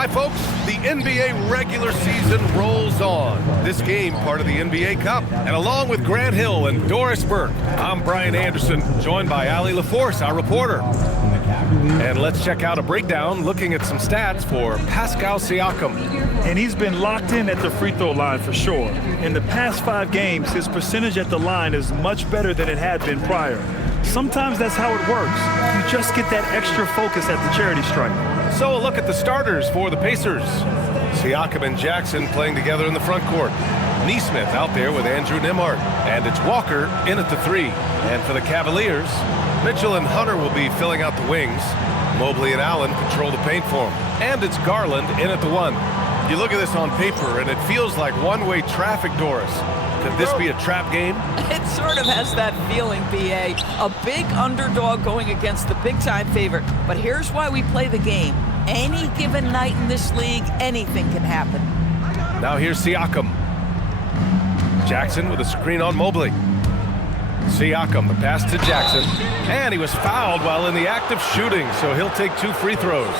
Hi, folks. The NBA regular season rolls on. This game, part of the NBA Cup. And along with Grant Hill and Doris Burke, I'm Brian Anderson, joined by Allie LaForce, our reporter. And let's check out a breakdown looking at some stats for Pascal Siakam. And he's been locked in at the free throw line for sure. In the past 5 games, his percentage at the line is much better than it had been prior. Sometimes that's how it works. You just get that extra focus at the charity stripe. So a look at the starters for the Pacers. Siakam and Jackson playing together in the front court. Nesmith out there with Andrew Nembhard. And it's Walker in at the 3. And for the Cavaliers, Mitchell and Hunter will be filling out the wings. Mobley and Allen control the paint for them. And it's Garland in at the 1. You look at this on paper, and it feels like one-way traffic, Doris. Could this be a trap game? It sort of has that feeling, B.A. A big underdog going against the big-time favorite. But here's why we play the game. Any given night in this league, anything can happen. Now here's Siakam. Jackson with a screen on Mobley. Siakam, the pass to Jackson. And he was fouled while in the act of shooting, so he'll take 2 free throws.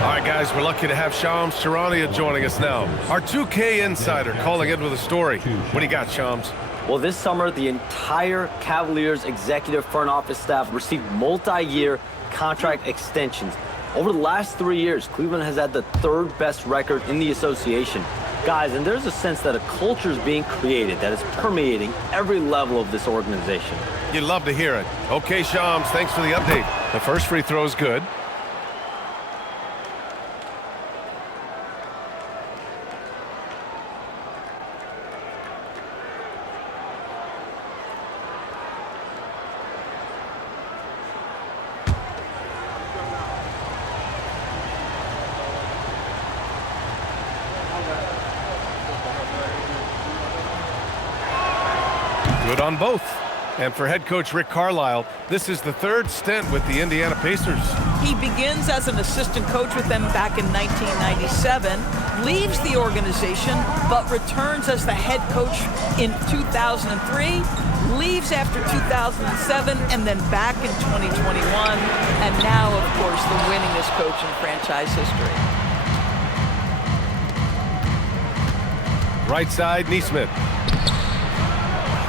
All right, guys, we're lucky to have Shams Charania joining us now. Our 2K insider calling in with a story. What do you got, Shams? Well, this summer, the entire Cavaliers executive front office staff received multi-year contract extensions. Over the last 3 years, Cleveland has had the 3rd best record in the association. Guys, and there's a sense that a culture is being created that is permeating every level of this organization. You'd love to hear it. Okay, Shams, thanks for the update. The first free throw is good. Good on both. And for head coach Rick Carlisle, this is the 3rd stint with the Indiana Pacers. He begins as an assistant coach with them back in 1997, leaves the organization, but returns as the head coach in 2003, leaves after 2007, and then back in 2021, and now, of course, the winningest coach in franchise history. Right side, Nesmith.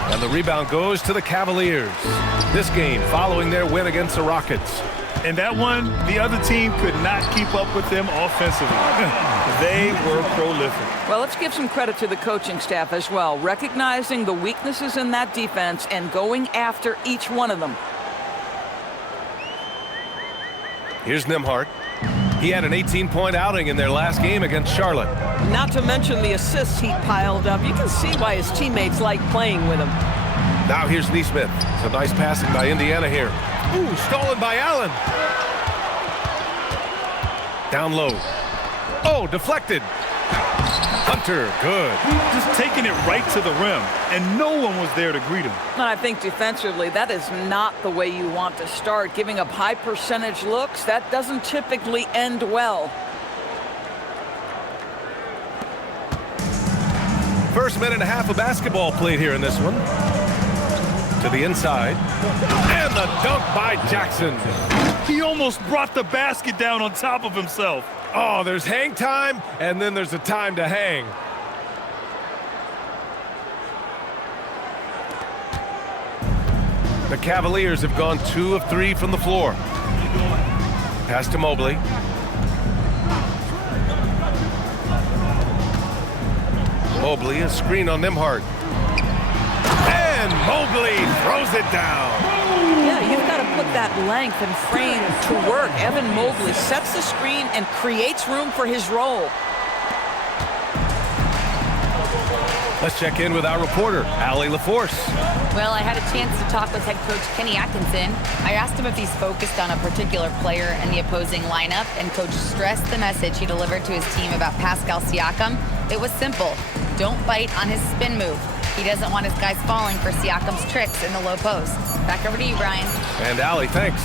And the rebound goes to the Cavaliers. This game following their win against the Rockets. And that one, the other team could not keep up with them offensively. They were prolific. Well, let's give some credit to the coaching staff as well, recognizing the weaknesses in that defense and going after each one of them. Here's Nembhard. He had an 18-point outing in their last game against Charlotte. Not to mention the assists he piled up. You can see why his teammates like playing with him. Now here's Nesmith. It's a nice passing by Indiana here. Ooh, stolen by Allen. Down low. Oh, deflected. Hunter, good. Just taking it right to the rim, and no one was there to greet him. And I think defensively, that is not the way you want to start. Giving up high percentage looks, that doesn't typically end well. First minute and a half of basketball played here in this one. To the inside. And the dunk by Jackson. He almost brought the basket down on top of himself. Oh, there's hang time, and then there's a time to hang. The Cavaliers have gone 2 of 3 from the floor. Pass to Mobley. Mobley, a screen on Nembhard. And Mobley throws it down. Yeah, you've got to put that length and frame to work. Evan Mobley sets the screen and creates room for his role. Let's check in with our reporter, Allie LaForce. Well, I had a chance to talk with head coach Kenny Atkinson. I asked him if he's focused on a particular player in the opposing lineup, and coach stressed the message he delivered to his team about Pascal Siakam. It was simple. Don't bite on his spin move. He doesn't want his guys falling for Siakam's tricks in the low post. Back over to you, Brian. And Allie, thanks.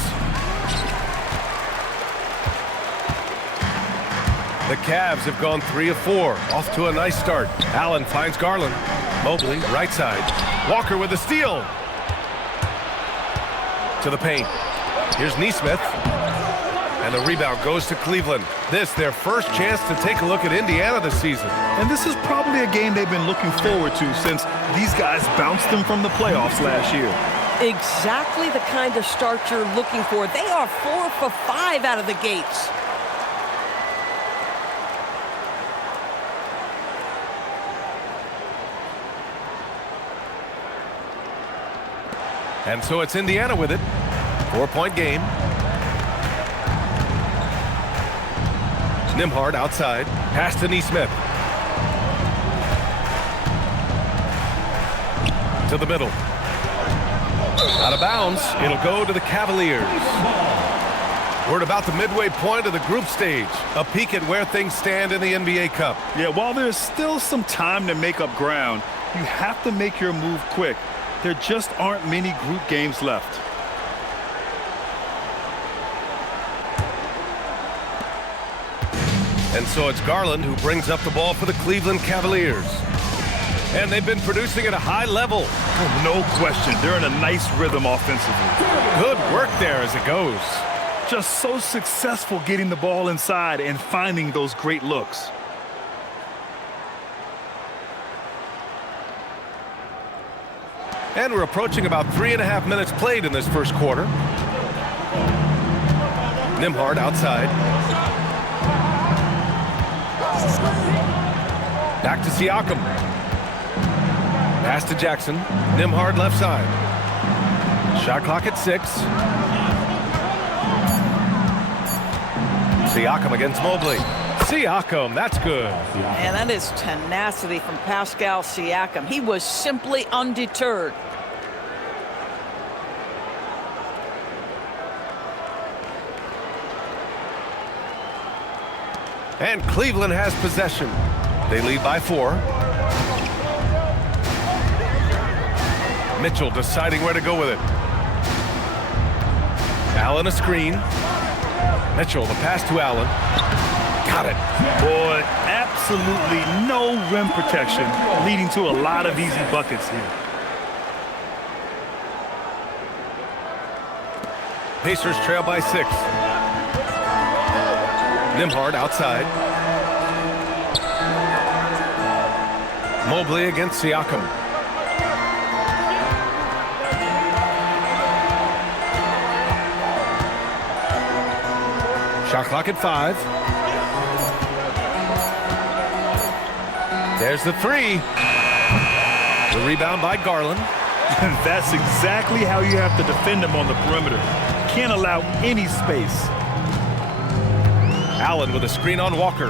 The Cavs have gone 3 of 4, off to a nice start. Allen finds Garland. Mobley, right side. Walker with a steal. To the paint. Here's Nesmith. And the rebound goes to Cleveland. This, their first chance to take a look at Indiana this season. And this is probably a game they've been looking forward to since these guys bounced them from the playoffs last year. Exactly the kind of start you're looking for. They are 4 for 5 out of the gates. And so it's Indiana with it. 4-point game. Nembhard outside. Pass to Neesmith. To the middle. Out of bounds. It'll go to the Cavaliers. We're at about the midway point of the group stage. A peek at where things stand in the NBA Cup. Yeah, while there's still some time to make up ground, you have to make your move quick. There just aren't many group games left. And so it's Garland who brings up the ball for the Cleveland Cavaliers. And they've been producing at a high level. No question. They're in a nice rhythm offensively. Good work there as it goes. Just so successful getting the ball inside and finding those great looks. And we're approaching about 3.5 minutes played in this first quarter. Nembhard outside. Back to Siakam. Pass to Jackson. Nembhard left side. Shot clock at 6. Siakam against Mobley. Siakam, that's good. And that is tenacity from Pascal Siakam. He was simply undeterred. And Cleveland has possession. They lead by 4. Mitchell deciding where to go with it. Allen a screen. Mitchell, the pass to Allen. Got it. Boy, absolutely no rim protection, leading to a lot of easy buckets here. Pacers trail by 6. Nembhard outside. Mobley against Siakam. Shot clock at 5. There's the 3. The rebound by Garland. That's exactly how you have to defend him on the perimeter. Can't allow any space. Allen with a screen on Walker.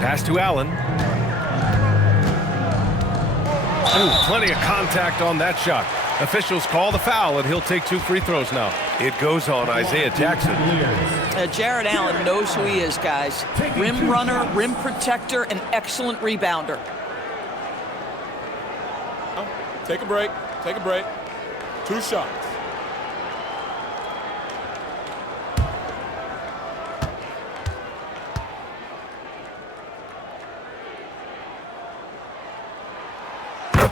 Pass to Allen. Ooh, plenty of contact on that shot. Officials call the foul, and he'll take 2 free throws now. It goes on Isaiah Jackson. Jared Allen knows who he is, guys. Rim runner, rim protector, an excellent rebounder. Take a break. Take a break. 2 shots.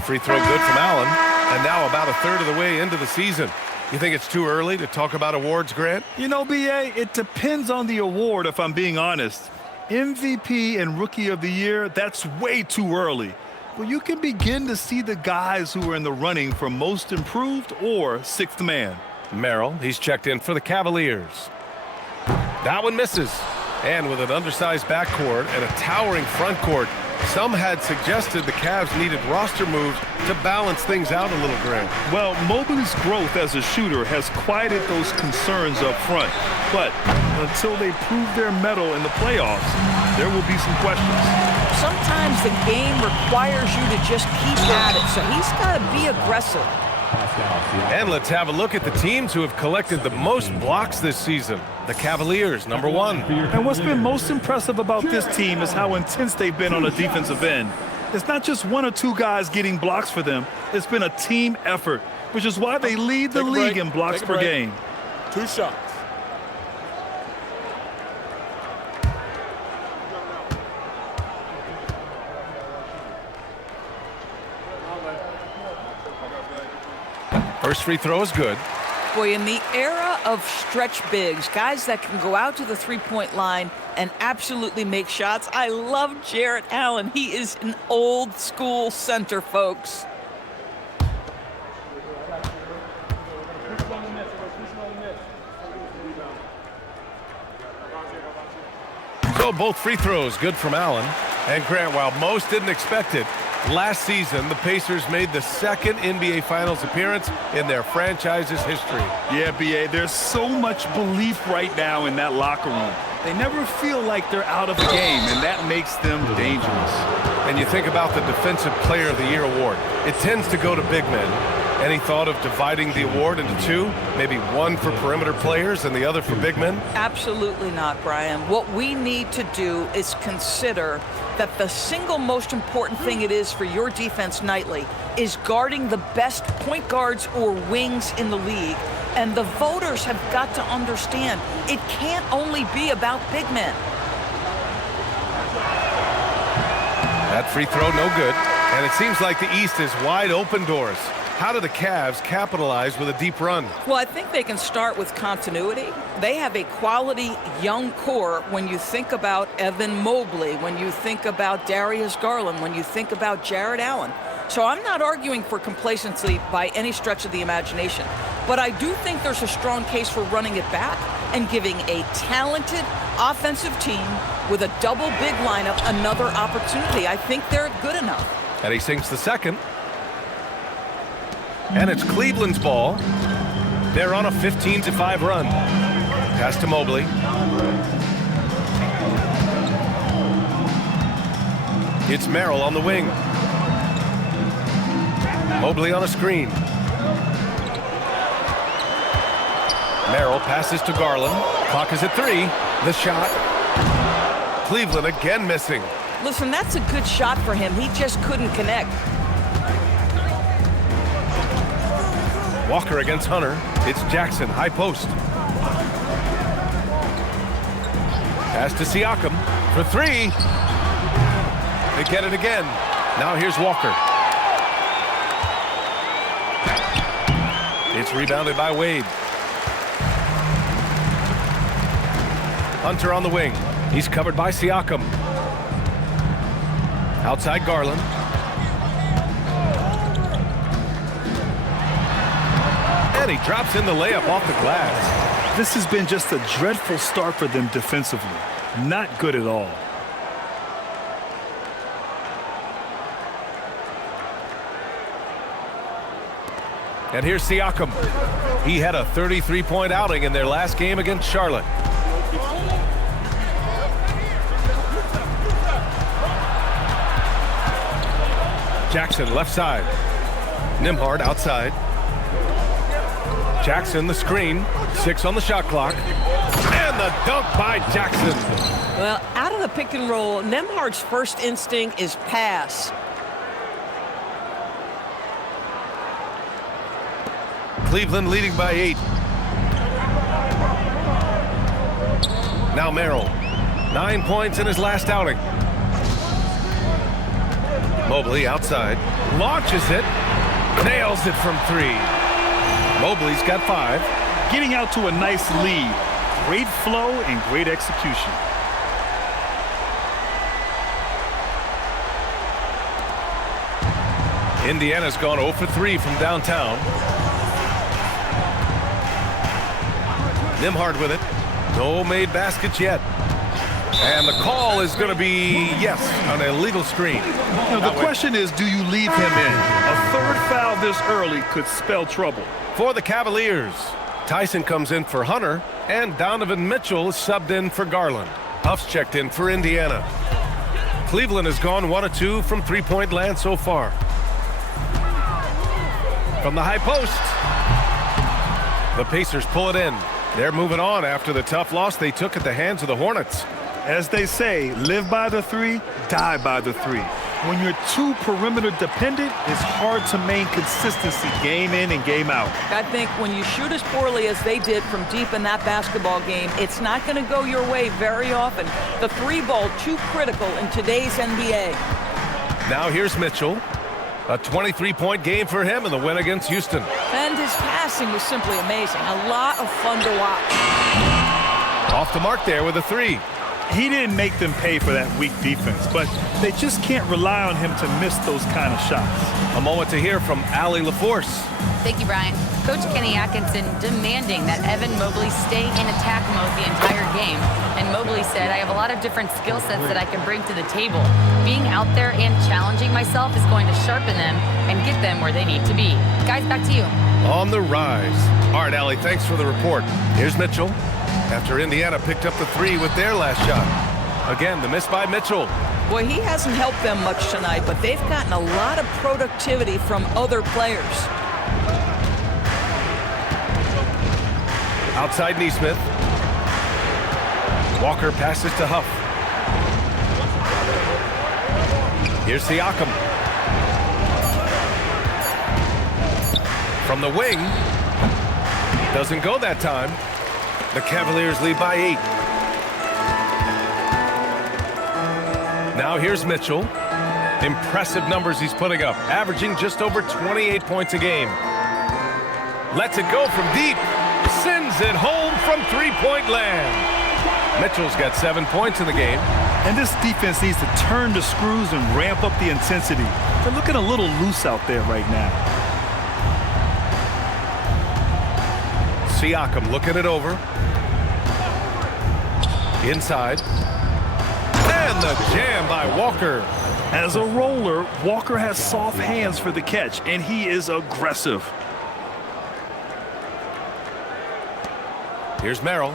Free throw good from Allen. And now about a third of the way into the season. You think it's too early to talk about awards, Grant? You know, B.A., it depends on the award, if I'm being honest. MVP and Rookie of the Year, that's way too early. But you can begin to see the guys who are in the running for Most Improved or 6th Man. Merrill, he's checked in for the Cavaliers. That one misses. And with an undersized backcourt and a towering front court, some had suggested the Cavs needed roster moves to balance things out a little, Grant. Well, Mobley's growth as a shooter has quieted those concerns up front. But until they prove their mettle in the playoffs, there will be some questions. Sometimes the game requires you to just keep at it, so he's got to be aggressive. And let's have a look at the teams who have collected the most blocks this season. The Cavaliers, number 1. And what's been most impressive about this team is how intense they've been on the defensive end. It's not just 1 or 2 guys getting blocks for them. It's been a team effort, which is why they lead the league in blocks per game. 2 shots. First free throw is good. Boy, in the era of stretch bigs, guys that can go out to the three-point line and absolutely make shots, I love Jarrett Allen. He is an old-school center, folks. So both free throws good from Allen. And Grant, while most didn't expect it, last season the Pacers made the second NBA Finals appearance in their franchise's history. Yeah, B.A., there's so much belief right now in that locker room. They never feel like they're out of the game, and that makes them dangerous. And you think about the Defensive Player of the Year award. It tends to go to big men. Any thought of dividing the award into two? Maybe one for perimeter players and the other for big men? Absolutely not, Brian. What we need to do is consider that the single most important thing it is for your defense nightly is guarding the best point guards or wings in the league. And the voters have got to understand it can't only be about big men. That free throw no good. And it seems like the East is wide open doors. How do the Cavs capitalize with a deep run? Well, I think they can start with continuity. They have a quality young core when you think about Evan Mobley, when you think about Darius Garland, when you think about Jarrett Allen. So I'm not arguing for complacency by any stretch of the imagination, but I do think there's a strong case for running it back and giving a talented offensive team with a double big lineup another opportunity. I think they're good enough. And he sinks the second. And it's Cleveland's ball. They're on a 15-5 run. Pass to Mobley. It's Merrill on the wing. Mobley on a screen. Merrill passes to Garland. Clock is at 3. The shot. Cleveland again missing. Listen, that's a good shot for him. He just couldn't connect. Walker against Hunter. It's Jackson, high post. Pass to Siakam for 3. They get it again. Now here's Walker. It's rebounded by Wade. Hunter on the wing. He's covered by Siakam. Outside Garland. And he drops in the layup off the glass. This has been just a dreadful start for them defensively. Not good at all. And here's Siakam. He had a 33-point outing in their last game against Charlotte. Jackson left side. Nembhard outside. Jackson the screen. 6 on the shot clock. And the dunk by Jackson. Well, out of the pick and roll, Nembhard's first instinct is pass. Cleveland leading by 8. Now Merrill. 9 points in his last outing. Mobley outside. Launches it. Nails it from 3. Mobley's got 5. Getting out to a nice lead. Great flow and great execution. Indiana's gone 0 for 3 from downtown. Nembhard with it. No made baskets yet. And the call is going to be, yes, an illegal screen. Now, the question is, do you leave him in? A third foul this early could spell trouble. For the Cavaliers, Tyson comes in for Hunter, and Donovan Mitchell is subbed in for Garland. Huff's checked in for Indiana. Cleveland has gone 1 of 2 from three-point land so far. From the high post, the Pacers pull it in. They're moving on after the tough loss they took at the hands of the Hornets. As they say, live by the 3, die by the 3. When you're too perimeter dependent, it's hard to maintain consistency game in and game out. I think when you shoot as poorly as they did from deep in that basketball game, it's not going to go your way very often. The 3 ball too critical in today's NBA. Now here's Mitchell. A 23-point game for him in the win against Houston. And his passing was simply amazing. A lot of fun to watch. Off the mark there with a three. He didn't make them pay for that weak defense, but they just can't rely on him to miss those kind of shots. A moment to hear from Allie LaForce. Thank you, Brian. Coach Kenny Atkinson demanding that Evan Mobley stay in attack mode the entire game. And Mobley said, I have a lot of different skill sets that I can bring to the table. Being out there and challenging myself is going to sharpen them and get them where they need to be. Guys, back to you. On the rise. All right, Allie, thanks for the report. Here's Mitchell. After Indiana picked up the three with their last shot. Again, the miss by Mitchell. Boy, he hasn't helped them much tonight, but they've gotten a lot of productivity from other players. Outside Neesmith. Walker passes to Huff. Here's Siakam. From the wing. Doesn't go that time. The Cavaliers lead by 8. Now here's Mitchell. Impressive numbers he's putting up, averaging just over 28 points a game. Lets it go from deep. Sends it home from three-point land. Mitchell's got 7 points in the game. And this defense needs to turn the screws and ramp up the intensity. They're looking a little loose out there right now. Siakam looking it over. Inside. And the jam by Walker. As a roller, Walker has soft hands for the catch, and he is aggressive. Here's Merrill.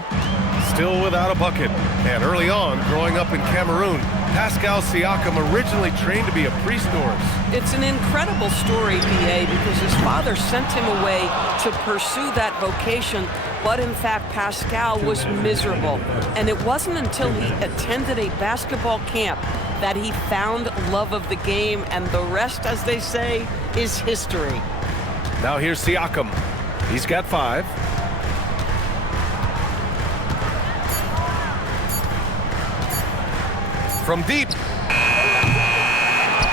Still without a bucket. And early on, growing up in Cameroon, Pascal Siakam originally trained to be a priest north. It's an incredible story, BA, because his father sent him away to pursue that vocation, but in fact, Pascal was miserable. And it wasn't until he attended a basketball camp that he found love of the game, and the rest, as they say, is history. Now here's Siakam. He's got 5. From deep.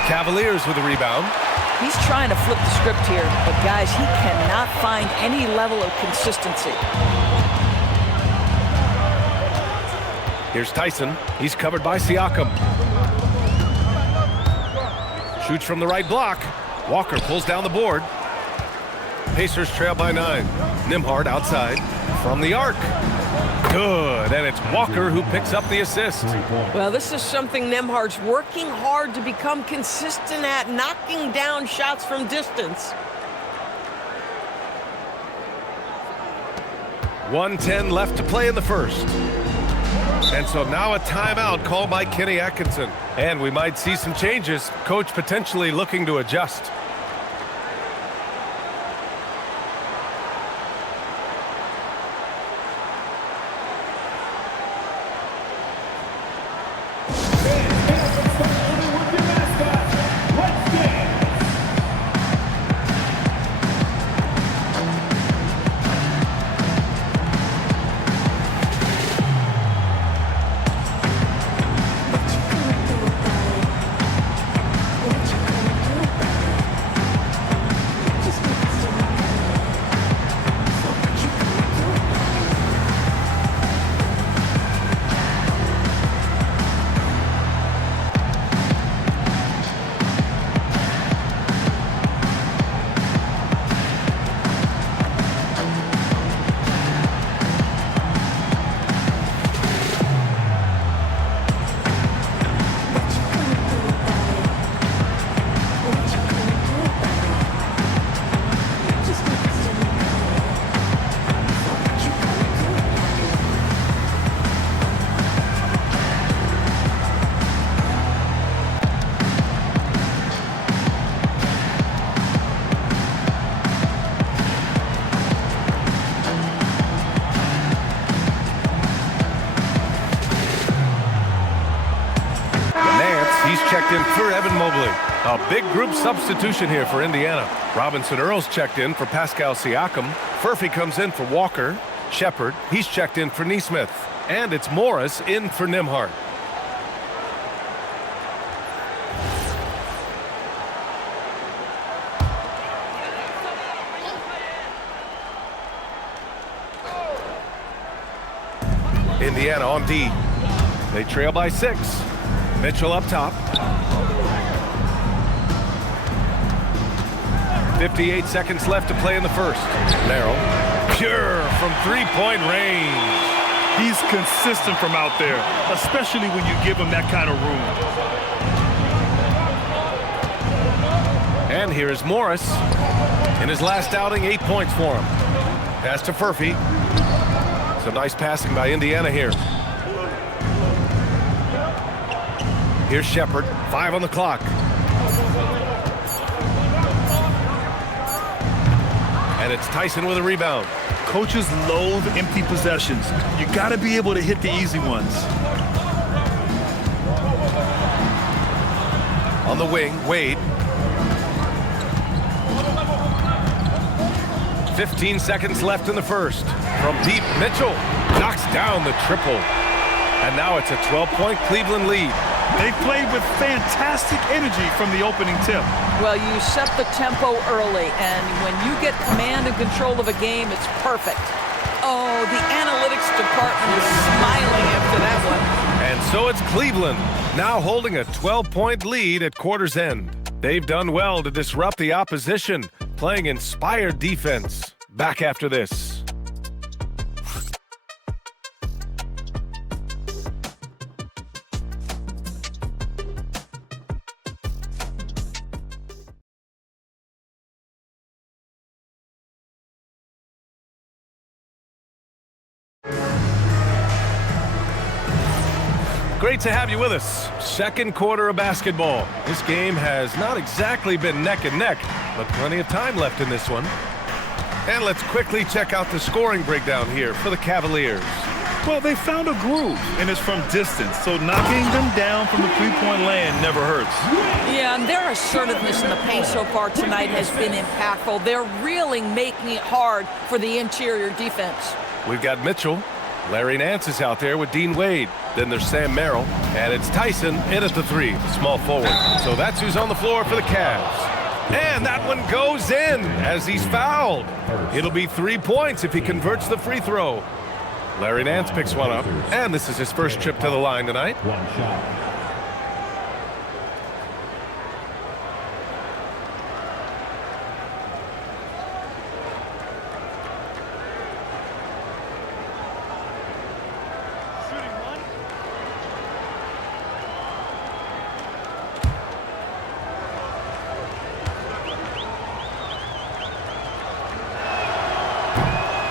Cavaliers with a rebound. He's trying to flip the script here, but guys, he cannot find any level of consistency. Here's Tyson. He's covered by Siakam. Shoots from the right block. Walker pulls down the board. Pacers trail by 9. Nembhard outside from the arc. Good, and it's Walker who picks up the assist. Well, this is something Nembhard's working hard to become consistent at, knocking down shots from distance. 1:10 left to play in the first. And so now a timeout called by Kenny Atkinson. And we might see some changes. Coach potentially looking to adjust. Checked in for Evan Mobley. A big group substitution here for Indiana. Robinson Earls checked in for Pascal Siakam. Furphy comes in for Walker. Shepard, he's checked in for Neesmith. And it's Morris in for Nembhard. Indiana on D. They trail by 6. Mitchell up top. 58 seconds left to play in the first. Merrill, pure from three-point range. He's consistent from out there, especially when you give him that kind of room. And here is Morris. In his last outing, 8 points for him. Pass to Furphy. Some nice passing by Indiana here. Here's Shepherd, 5 on the clock. And it's Tyson with a rebound. Coaches loathe empty possessions. You got to be able to hit the easy ones. On the wing, Wade. 15 seconds left in the first. From deep, Mitchell knocks down the triple. And now it's a 12-point Cleveland lead. They played with fantastic energy from the opening tip. Well, you set the tempo early, and when you get command and control of a game, it's perfect. Oh, the analytics department is smiling after that one. And so it's Cleveland, now holding a 12-point lead at quarter's end. They've done well to disrupt the opposition, playing inspired defense. Back after this. Great to have you with us. Second quarter of basketball. This game has not exactly been neck and neck, but plenty of time left in this one. And let's quickly check out the scoring breakdown here for the Cavaliers. Well, they found a groove, and it's from distance, so knocking them down from the three-point land never hurts. Yeah, and their assertiveness in the paint so far tonight has been impactful. They're really making it hard for the interior defense. We've got Mitchell. Larry Nance is out there with Dean Wade. Then there's Sam Merrill. And it's Tyson in at the 3, the small forward. So that's who's on the floor for the Cavs. And that one goes in as he's fouled. It'll be 3 points if he converts the free throw. Larry Nance picks one up. And this is his first trip to the line tonight. One shot.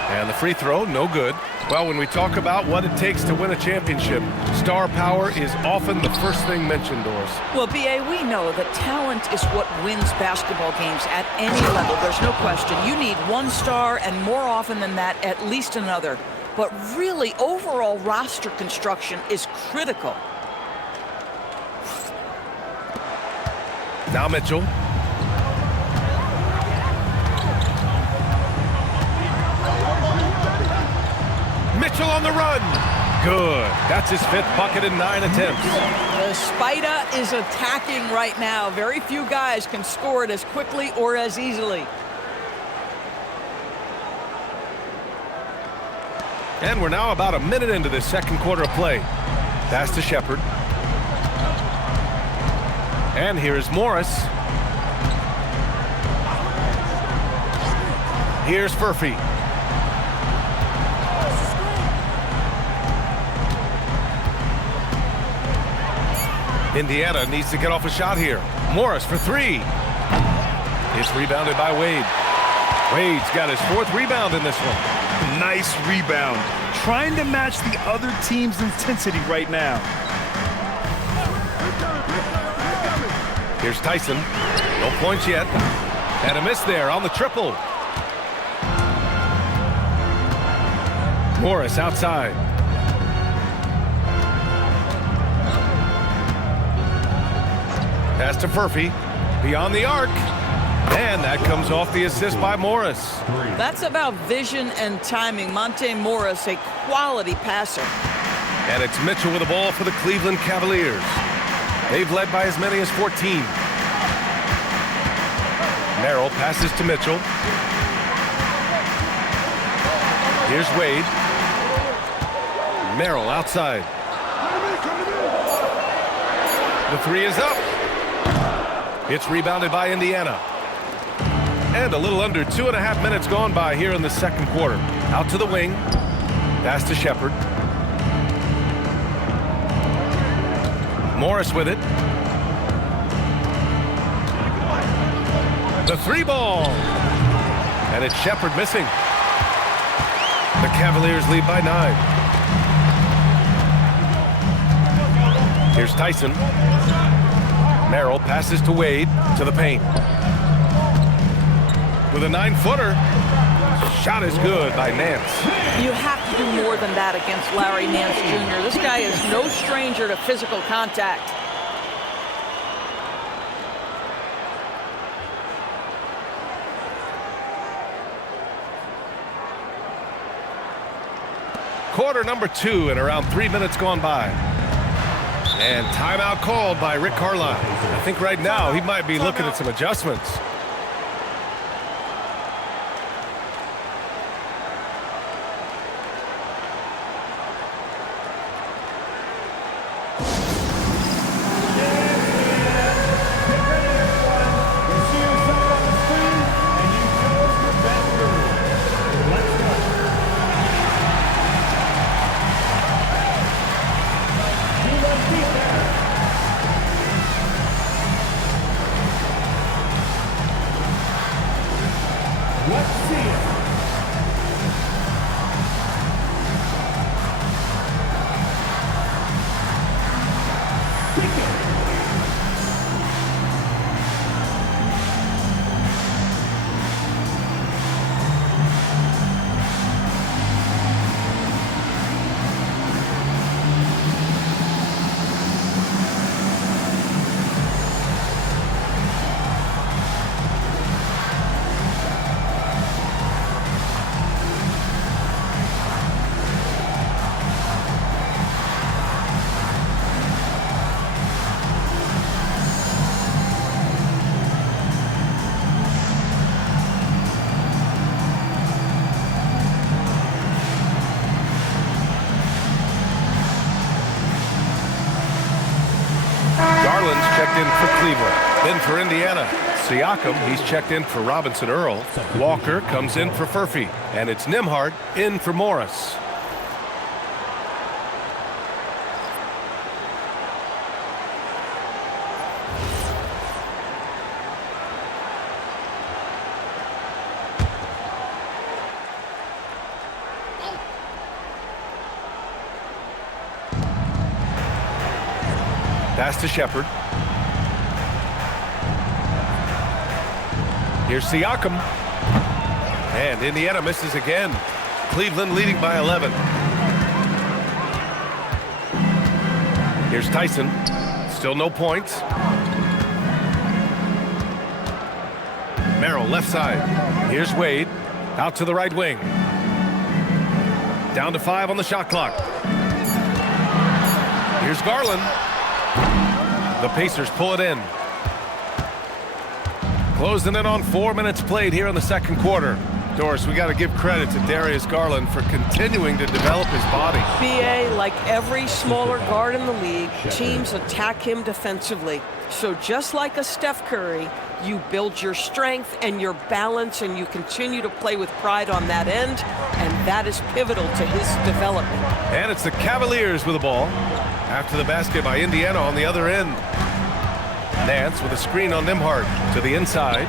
And the free throw, no good. Well, when we talk about what it takes to win a championship, star power is often the first thing mentioned, Doris. Well, B.A., we know that talent is what wins basketball games at any level. There's no question. You need one star, and more often than that, at least another. But really, overall roster construction is critical. Now Mitchell. Mitchell on the run. Good. That's his 5th bucket in 9 attempts. The Spider is attacking right now. Very few guys can score it as quickly or as easily. And we're now about a minute into this second quarter of play. Pass to Shepherd. And here's Morris. Here's Furphy. Indiana needs to get off a shot here. Morris for 3. It's rebounded by Wade. Wade's got his 4th rebound in this one. Nice rebound. Trying to match the other team's intensity right now. Here's Tyson. No points yet. And a miss there on the triple. Morris outside. Pass to Furphy. Beyond the arc. And that comes off the assist by Morris. That's about vision and timing. Monte Morris, a quality passer. And it's Mitchell with the ball for the Cleveland Cavaliers. They've led by as many as 14. Merrill passes to Mitchell. Here's Wade. Merrill outside. The three is up. It's rebounded by Indiana. And a little under 2.5 minutes gone by here in the second quarter. Out to the wing. Pass to Shepherd. Morris with it. The three ball. And it's Shepherd missing. The Cavaliers lead by 9. Here's Tyson. Merrill passes to Wade to the paint. With a 9-footer. Shot is good by Nance. You have to do more than that against Larry Nance Jr. This guy is no stranger to physical contact. Quarter number 2 and around 3 minutes gone by. And timeout called by Rick Carlisle. I think right now he might be looking at some adjustments. Checked in for Cleveland. Then for Indiana, Siakam, he's checked in for Robinson Earl. Walker comes in for Furphy. And it's Nembhard in for Morris. Pass to Shepherd. Here's Siakam. And Indiana misses again. Cleveland leading by 11. Here's Tyson. Still no points. Merrill left side. Here's Wade. Out to the right wing. Down to 5 on the shot clock. Here's Garland. The Pacers pull it in. Closing in on 4 minutes played here in the second quarter. Doris, we got to give credit to Darius Garland for continuing to develop his body. BA, like every smaller guard in the league, teams attack him defensively. So just like a Steph Curry, you build your strength and your balance, and you continue to play with pride on that end, and that is pivotal to his development. And it's the Cavaliers with the ball. After the basket by Indiana on the other end. Nance with a screen on Nembhard to the inside.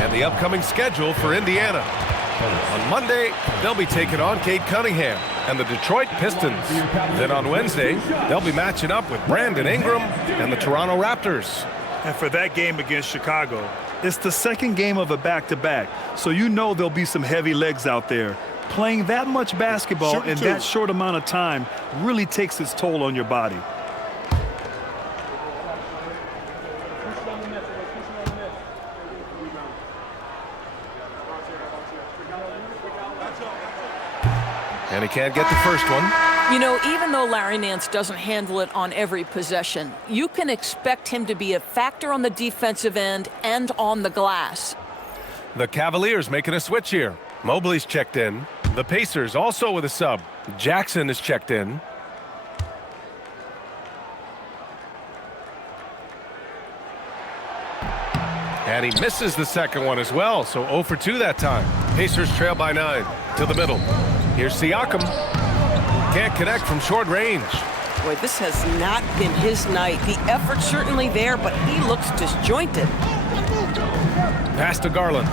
And the upcoming schedule for Indiana. On Monday, they'll be taking on Cade Cunningham and the Detroit Pistons. Then on Wednesday, they'll be matching up with Brandon Ingram and the Toronto Raptors. And for that game against Chicago, it's the second game of a back-to-back, so you know there'll be some heavy legs out there. Playing that much basketball in that short amount of time really takes its toll on your body. And he can't get the first one. You know, even though Larry Nance doesn't handle it on every possession, you can expect him to be a factor on the defensive end and on the glass. The Cavaliers making a switch here. Mobley's checked in. The Pacers also with a sub. Jackson is checked in. And he misses the second one as well, so 0 for 2 that time. Pacers trail by 9 to the middle. Here's Siakam. Can't connect from short range. Boy, this has not been his night. The effort's certainly there, but he looks disjointed. Pass to Garland.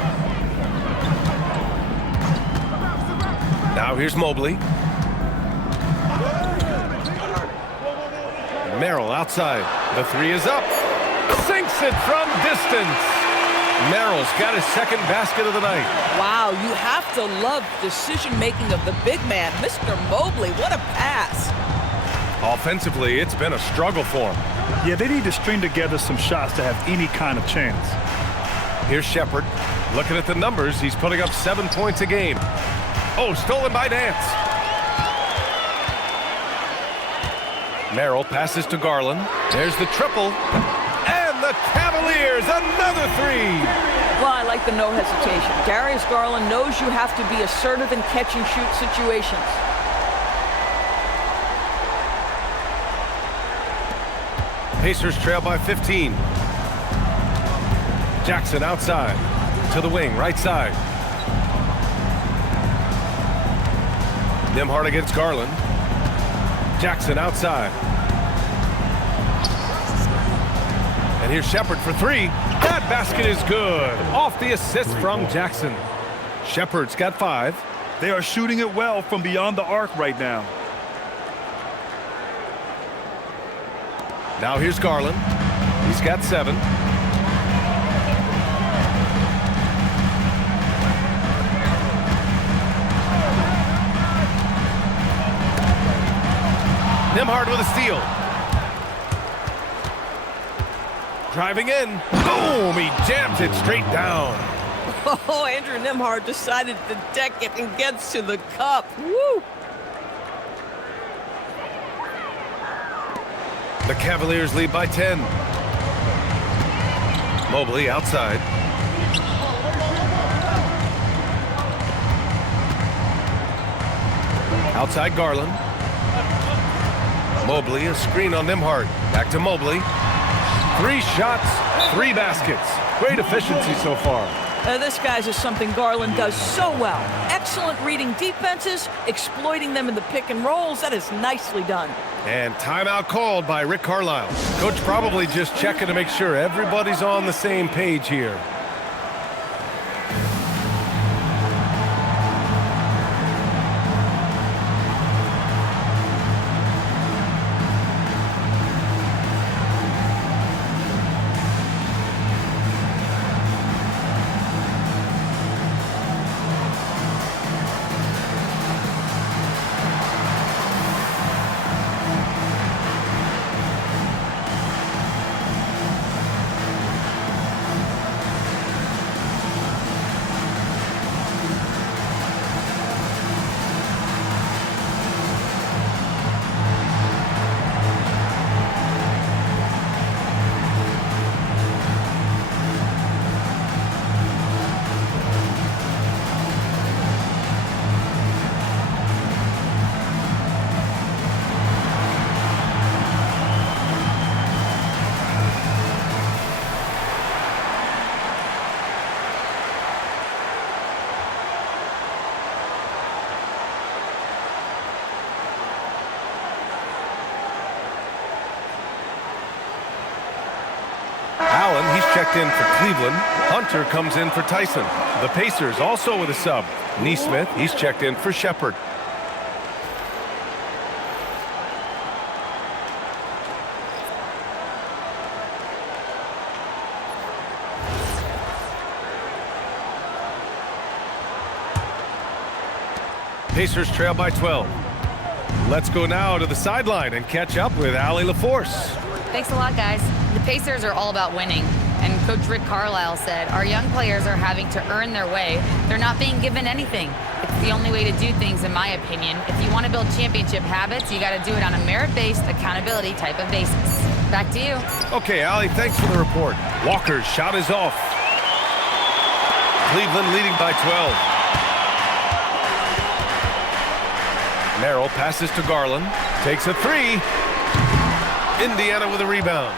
Now here's Mobley. Merrill outside. The three is up. Sinks it from distance. Merrill's got his second basket of the night. Wow, you have to love decision-making of the big man. Mr. Mobley, what a pass. Offensively, it's been a struggle for him. Yeah, they need to string together some shots to have any kind of chance. Here's Shepherd. Looking at the numbers, he's putting up 7 points a game. Oh, stolen by Nance. Merrill passes to Garland. There's the triple. And the Cavaliers, another three. Well, I like the no hesitation. Darius Garland knows you have to be assertive in catch-and-shoot situations. Pacers trail by 15. Jackson outside to the wing, right side. Nembhard against Garland. Jackson outside. And here's Shepherd for three. That basket is good. Off the assist from Jackson. Shepherd's got 5. They are shooting it well from beyond the arc right now. Now here's Garland. He's got 7. Nembhard with a steal. Driving in. Boom! He jams it straight down. Oh, Andrew Nembhard decided to deck it and gets to the cup. Woo! The Cavaliers lead by 10. Mobley outside. Outside Garland. Mobley, a screen on Nembhard. Back to Mobley. 3 shots, 3 baskets. Great efficiency so far. This, guys, is something Garland does so well. Excellent reading defenses, exploiting them in the pick and rolls. That is nicely done. And timeout called by Rick Carlisle. Coach probably just checking to make sure everybody's on the same page here. Allen, he's checked in for Cleveland. Hunter comes in for Tyson. The Pacers also with a sub. Nesmith, he's checked in for Shepherd. Pacers trail by 12. Let's go now to the sideline and catch up with Allie LaForce. Thanks a lot, guys. The Pacers are all about winning. And Coach Rick Carlisle said, our young players are having to earn their way. They're not being given anything. It's the only way to do things, in my opinion. If you want to build championship habits, you got to do it on a merit-based, accountability type of basis. Back to you. Okay, Allie, thanks for the report. Walker's shot is off. Cleveland leading by 12. Merrill passes to Garland. Takes a three. Indiana with a rebound.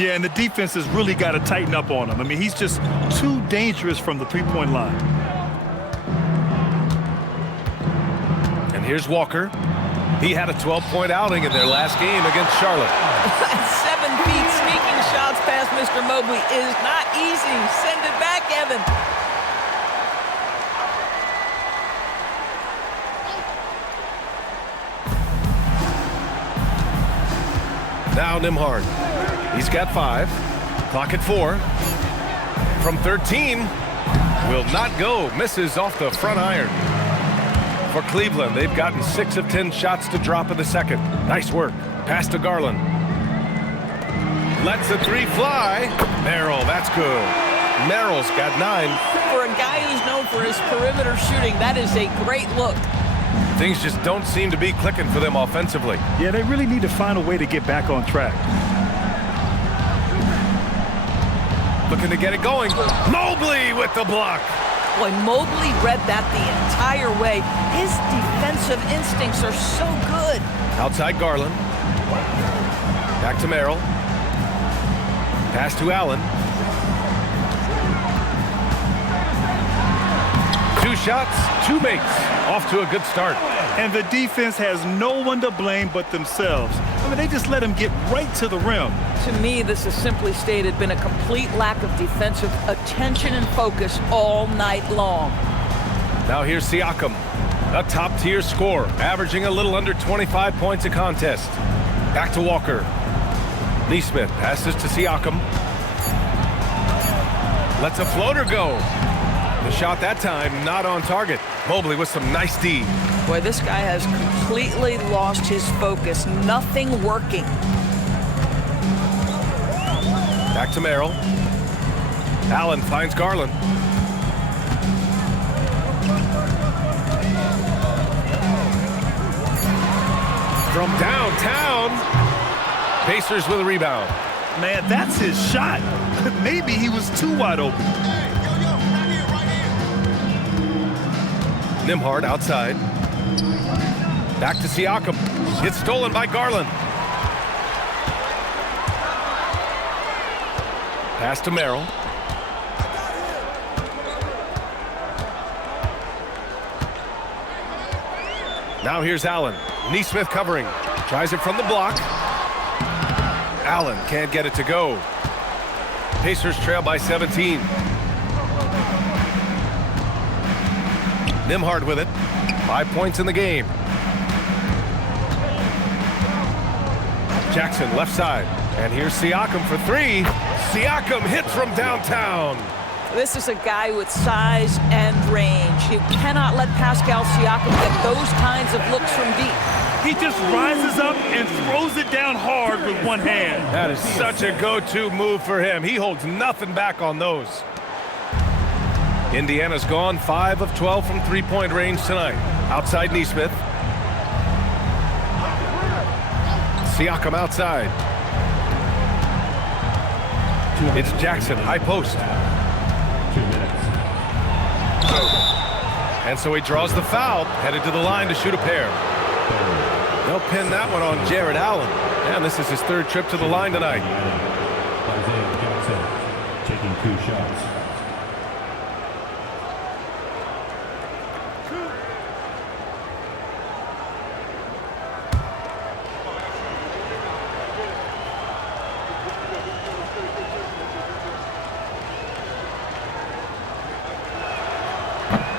Yeah, and the defense has really got to tighten up on him. I mean, he's just too dangerous from the three-point line. And here's Walker. He had a 12-point outing in their last game against Charlotte. 7 feet sneaking shots past Mr. Mobley is not easy. Send it back, Evan. Now Nembhard. He's got 5. Clock at 4. From 13. Will not go. Misses off the front iron. For Cleveland, they've gotten 6 of 10 shots to drop in the second. Nice work. Pass to Garland. Lets the 3 fly. Merrill, that's good. Merrill's got 9. For a guy who's known for his perimeter shooting, that is a great look. Things just don't seem to be clicking for them offensively. Yeah, they really need to find a way to get back on track. Looking to get it going. Mobley with the block. Boy, Mobley read that the entire way. His defensive instincts are so good. Outside Garland. Back to Merrill. Pass to Allen. 2 shots, 2 makes. Off to a good start. And the defense has no one to blame but themselves. I mean, they just let him get right to the rim. To me, this has simply stated been a complete lack of defensive attention and focus all night long. Now here's Siakam, a top-tier scorer, averaging a little under 25 points a contest. Back to Walker. Nesmith passes to Siakam. Lets a floater go. The shot that time not on target. Mobley with some nice D. Boy, this guy has completely lost his focus. Nothing working. Back to Merrill. Allen finds Garland. From downtown. Pacers with a rebound. Man, that's his shot. Maybe he was too wide open. Nembhard outside. Back to Siakam. It's stolen by Garland. Pass to Merrill. Now here's Allen. Nesmith covering. Tries it from the block. Allen can't get it to go. Pacers trail by 17. Nembhard with it. 5 points in the game. Jackson left side. And here's Siakam for 3. Siakam hits from downtown. This is a guy with size and range. You cannot let Pascal Siakam get those kinds of looks from deep. He just rises up and throws it down hard with one hand. That is such a go-to move for him. He holds nothing back on those. Indiana's gone 5 of 12 from three-point range tonight. Outside Nesmith. Siakam outside. It's Jackson, high post. 2 minutes. And so he draws the foul, headed to the line to shoot a pair. They'll pin that one on Jared Allen. And this is his 3rd trip to the line tonight. Jackson taking 2 shots.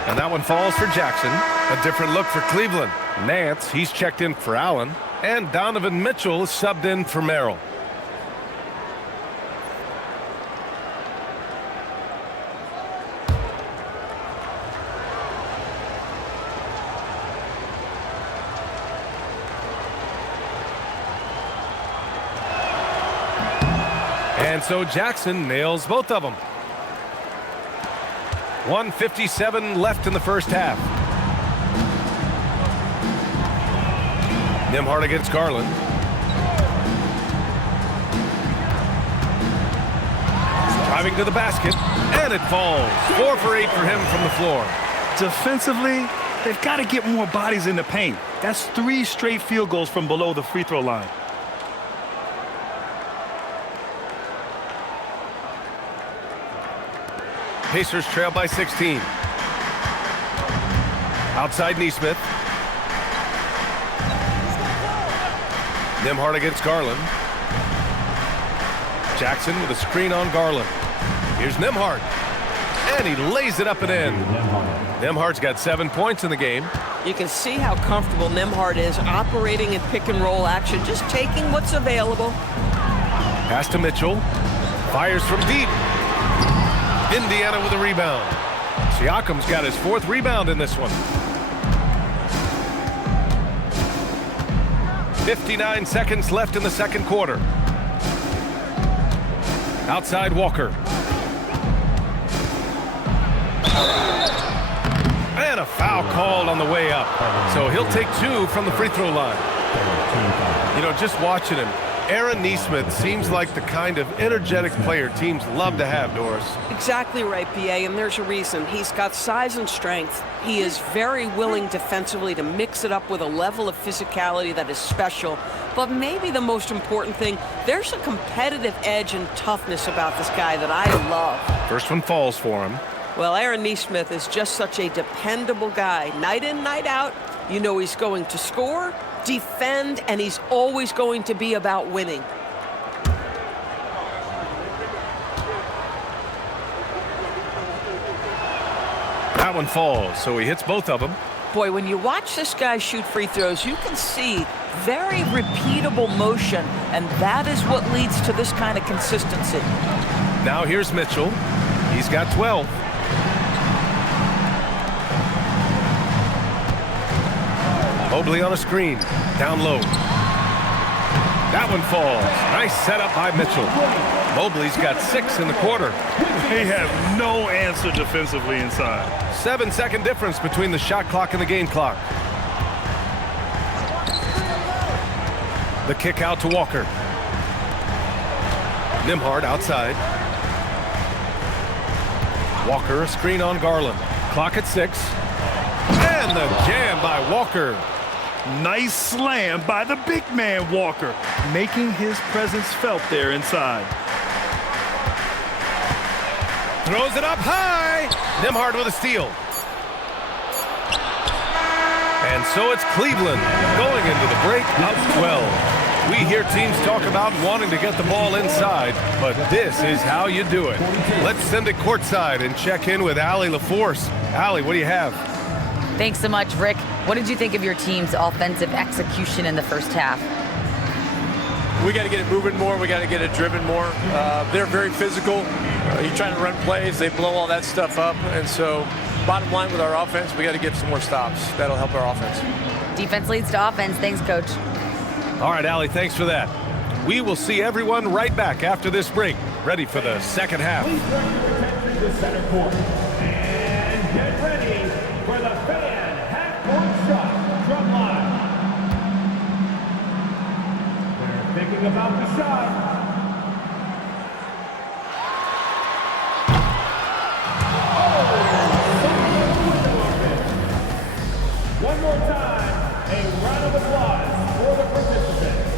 And that one falls for Jackson. A different look for Cleveland. Nance, he's checked in for Allen. And Donovan Mitchell is subbed in for Merrill. And so Jackson nails both of them. 1:57 left in the first half. Nembhard against Garland. Driving to the basket, and it falls. 4 for 8 for him from the floor. Defensively, They've got to get more bodies in the paint. That's 3 straight field goals from below the free throw line. Pacers trail by 16. Outside Neesmith. Nembhard against Garland. Jackson with a screen on Garland. Here's Nembhard. And he lays it up and in. Nembhard's got 7 points in the game. You can see how comfortable Nembhard is operating in pick-and-roll action, just taking what's available. Pass to Mitchell. Fires from deep. Indiana with a rebound. Siakam's got his 4th rebound in this one. 59 seconds left in the second quarter. Outside Walker. And a foul called on the way up. So he'll take 2 from the free throw line. You know, just watching him, Aaron Neesmith seems like the kind of energetic player teams love to have, Doris. Exactly right, B.A., and there's a reason. He's got size and strength. He is very willing defensively to mix it up with a level of physicality that is special. But maybe the most important thing, there's a competitive edge and toughness about this guy that I love. First one falls for him. Well, Aaron Neesmith is just such a dependable guy. Night in, night out, you know he's going to score, defend, and he's always going to be about winning. That one falls, so he hits both of them. Boy, when you watch this guy shoot free throws, you can see very repeatable motion, and that is what leads to this kind of consistency. Now here's Mitchell. He's got 12. Mobley on a screen, down low. That one falls. Nice setup by Mitchell. Mobley's got 6 in the quarter. They have no answer defensively inside. 7-second difference between the shot clock and the game clock. The kick out to Walker. Nembhard outside. Walker, a screen on Garland. Clock at 6. And the jam by Walker. Nice slam by the big man Walker, making his presence felt there inside. Throws it up high. Nembhard with a steal. And so it's Cleveland going into the break up 12. We hear teams talk about wanting to get the ball inside, but this is how you do it. Let's send it courtside and check in with Allie LaForce. Allie, what do you have? Thanks so much, Rick. What did you think of your team's offensive execution in the first half? We got to get it moving more. We got to get it driven more. They're very physical. You're trying to run plays. They blow all that stuff up. And so bottom line with our offense, we got to get some more stops. That'll help our offense. Defense leads to offense. Thanks, Coach. All right, Allie, thanks for that. We will see everyone right back after this break, ready for the second half. Please bring your attention to center court. And get ready for the fan half-court shot from line. They're thinking about the shot. One more time, a round of applause for the participants.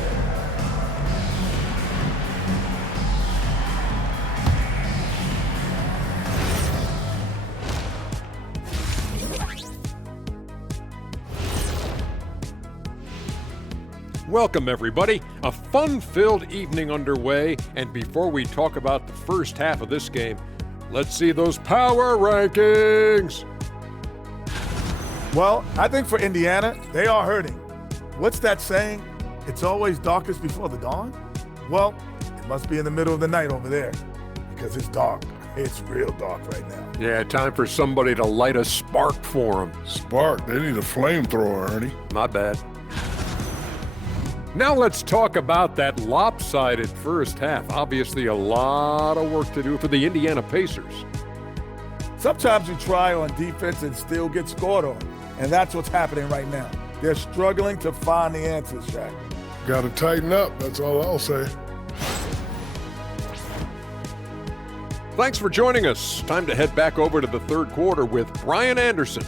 Welcome, everybody. A fun-filled evening underway, and before we talk about the first half of this game, let's see those power rankings. Well, I think for Indiana, they are hurting. What's that saying? It's always darkest before the dawn? Well, it must be in the middle of the night over there because it's dark. It's real dark right now. Yeah, time for somebody to light a spark for them. Spark? They need a flamethrower, Ernie. My bad. Now let's talk about that lopsided first half. Obviously, a lot of work to do for the Indiana Pacers. Sometimes you try on defense and still get scored on. And that's what's happening right now. They're struggling to find the answers, Shaq. Got to tighten up, that's all I'll say. Thanks for joining us. Time to head back over to the third quarter with Brian Anderson.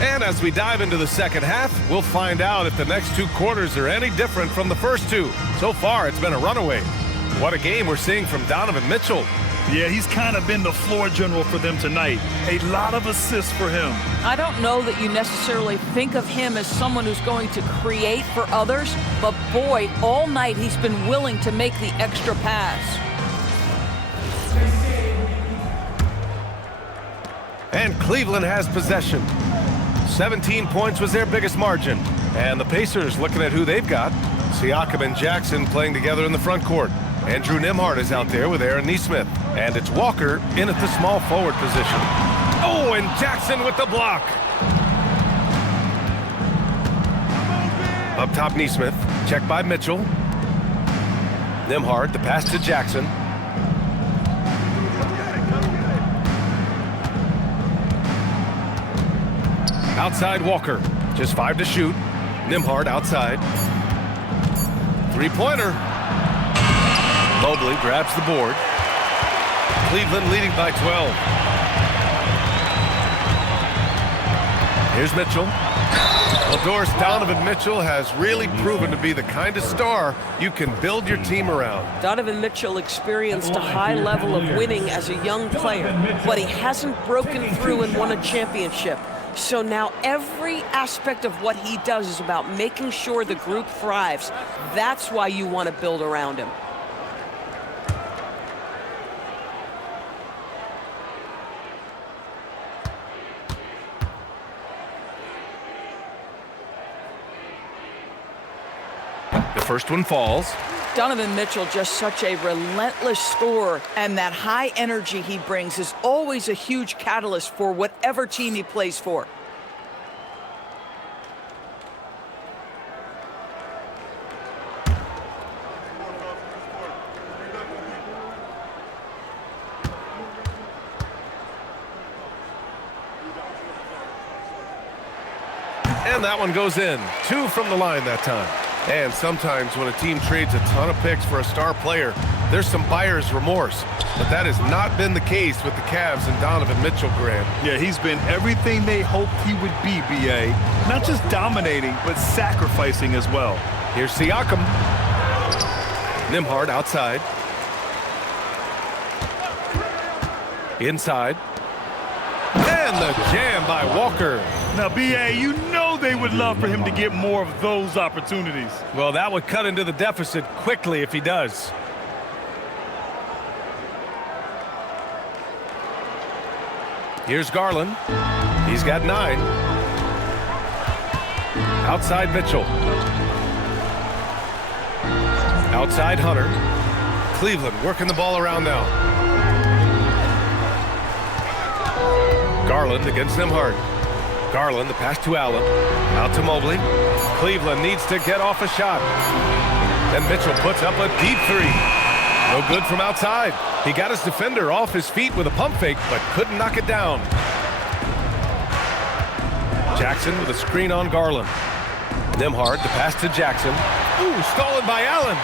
And as we dive into the second half, we'll find out if the next 2 quarters are any different from the first 2. So far, it's been a runaway. What a game we're seeing from Donovan Mitchell. Yeah, he's kind of been the floor general for them tonight. A lot of assists for him. I don't know that you necessarily think of him as someone who's going to create for others, but boy, all night he's been willing to make the extra pass. And Cleveland has possession. 17 points was their biggest margin. And the Pacers looking at who they've got. Siakam and Jackson playing together in the front court. Andrew Nembhard is out there with Aaron Nesmith. And it's Walker in at the small forward position. Oh, and Jackson with the block. Up top, Nesmith. Checked by Mitchell. Nembhard, the pass to Jackson. Outside Walker, just 5 to shoot. Nembhard outside. 3-pointer. Mobley grabs the board. Cleveland leading by 12. Here's Mitchell. Well, Doris, Donovan Mitchell has really proven to be the kind of star you can build your team around. Donovan Mitchell experienced a high level of winning as a young player, but he hasn't broken through and won a championship. So now every aspect of what he does is about making sure the group thrives. That's why you want to build around him. The first one falls. Donovan Mitchell, just such a relentless scorer, and that high energy he brings is always a huge catalyst for whatever team he plays for. And that one goes in. 2 from the line that time. And sometimes when a team trades a ton of picks for a star player, there's some buyer's remorse. But that has not been the case with the Cavs and Donovan Mitchell, Grant. Yeah, he's been everything they hoped he would be, B.A. Not just dominating, but sacrificing as well. Here's Siakam. Nembhard outside. Inside. And the jam by Walker. Now, B.A., you know they would love for him to get more of those opportunities. Well, that would cut into the deficit quickly if he does. Here's Garland. He's got 9. Outside Mitchell. Outside Hunter. Cleveland working the ball around now. Garland against Nembhard. Garland, the pass to Allen. Out to Mobley. Cleveland needs to get off a shot. Then Mitchell puts up a deep 3. No good from outside. He got his defender off his feet with a pump fake, but couldn't knock it down. Jackson with a screen on Garland. Nembhard, the pass to Jackson. Ooh, stolen by Allen.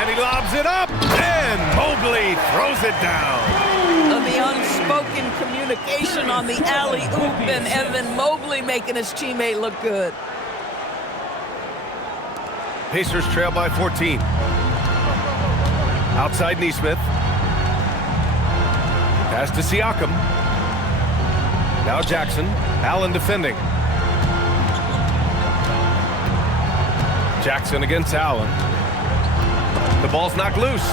And he lobs it up. And Mobley throws it down. The unspoken communication on the alley-oop, and Evan Mobley making his teammate look good. Pacers trail by 14. Outside Nesmith. Pass to Siakam. Now Jackson. Allen defending. Jackson against Allen. The ball's knocked loose.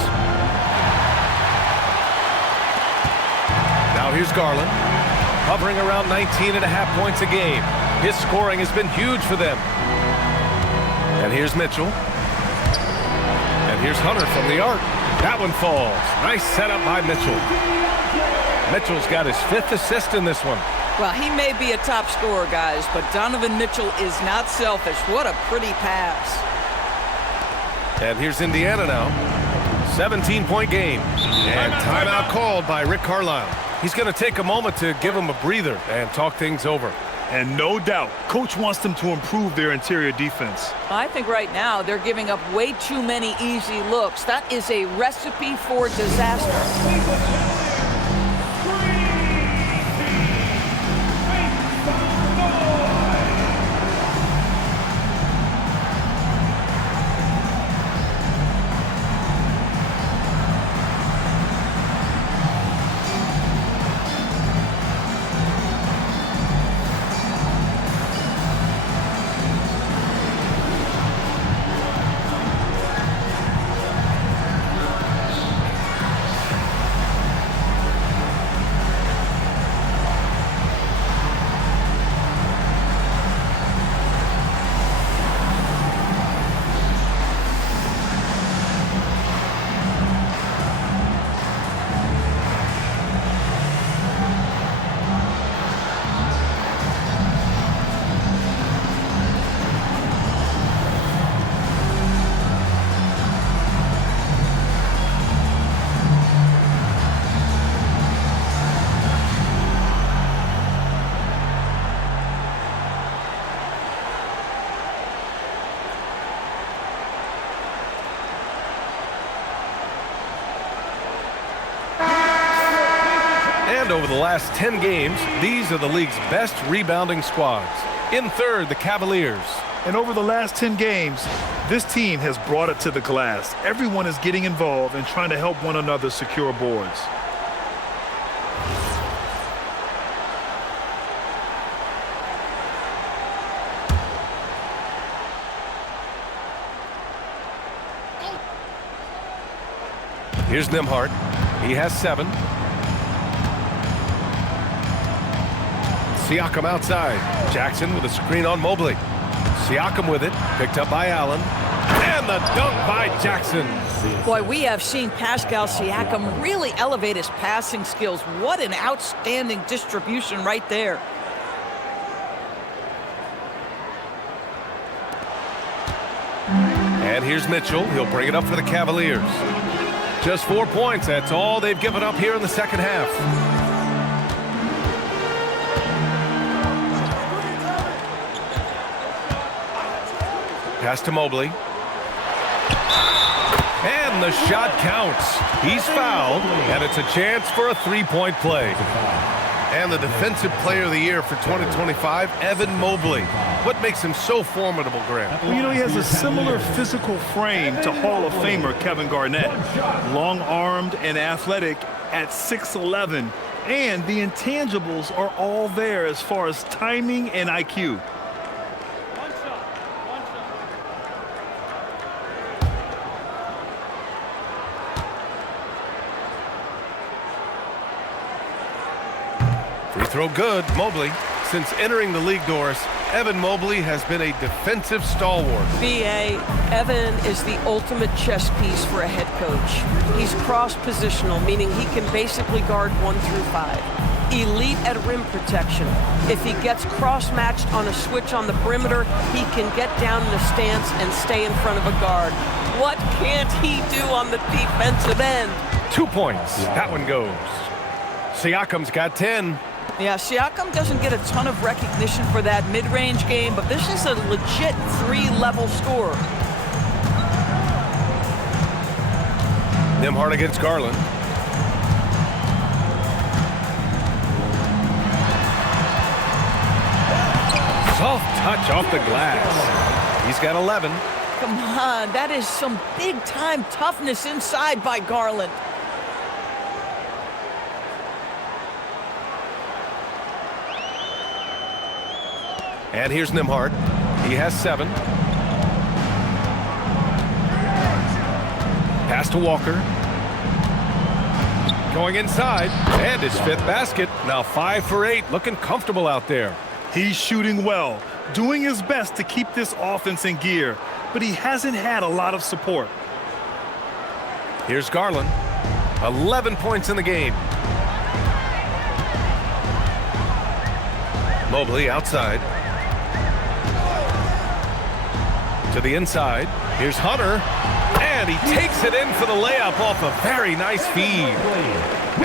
Now here's Garland, hovering around 19.5 points a game. His scoring has been huge for them. And here's Mitchell. And here's Hunter from the arc. That one falls. Nice setup by Mitchell. Mitchell's got his 5th assist in this one. Well, he may be a top scorer, guys, but Donovan Mitchell is not selfish. What a pretty pass. And here's Indiana now. 17-point game. And timeout called by Rick Carlisle. He's going to take a moment to give him a breather and talk things over. And no doubt, Coach wants them to improve their interior defense. I think right now they're giving up way too many easy looks. That is a recipe for disaster. And over the last 10 games, these are the league's best rebounding squads. In third, the Cavaliers. And over the last 10 games, this team has brought it to the glass. Everyone is getting involved and trying to help one another secure boards. Here's Nembhard. He has 7. Siakam outside. Jackson with a screen on Mobley. Siakam with it. Picked up by Allen. And the dunk by Jackson. Boy, we have seen Pascal Siakam really elevate his passing skills. What an outstanding distribution right there. And here's Mitchell. He'll bring it up for the Cavaliers. Just 4 points. That's all they've given up here in the second half. Pass to Mobley. And the shot counts. He's fouled, and it's a chance for a three-point play. And the Defensive Player of the Year for 2025, Evan Mobley. What makes him so formidable, Graham? Well, you know, he has a similar physical frame to Hall of Famer Kevin Garnett. Long-armed and athletic at 6'11", and the intangibles are all there as far as timing and IQ. Free throw good, Mobley. Since entering the league, Doris, Evan Mobley has been a defensive stalwart. B.A., Evan is the ultimate chess piece for a head coach. He's cross-positional, meaning he can basically guard 1 through 5. Elite at rim protection. If he gets cross-matched on a switch on the perimeter, he can get down in a stance and stay in front of a guard. What can't he do on the defensive end? 2 points. That one goes. Siakam's got 10. Yeah, Siakam doesn't get a ton of recognition for that mid-range game, but this is a legit 3-level scorer. Nembhard against Garland. Soft touch off the glass. He's got 11. Come on, that is some big-time toughness inside by Garland. And here's Nembhard. He has 7. Pass to Walker. Going inside. And his 5th basket. Now 5 for 8. Looking comfortable out there. He's shooting well, doing his best to keep this offense in gear, but he hasn't had a lot of support. Here's Garland. 11 points in the game. Mobley outside. To the inside. Here's Hunter. And he takes it in for the layup off a very nice feed.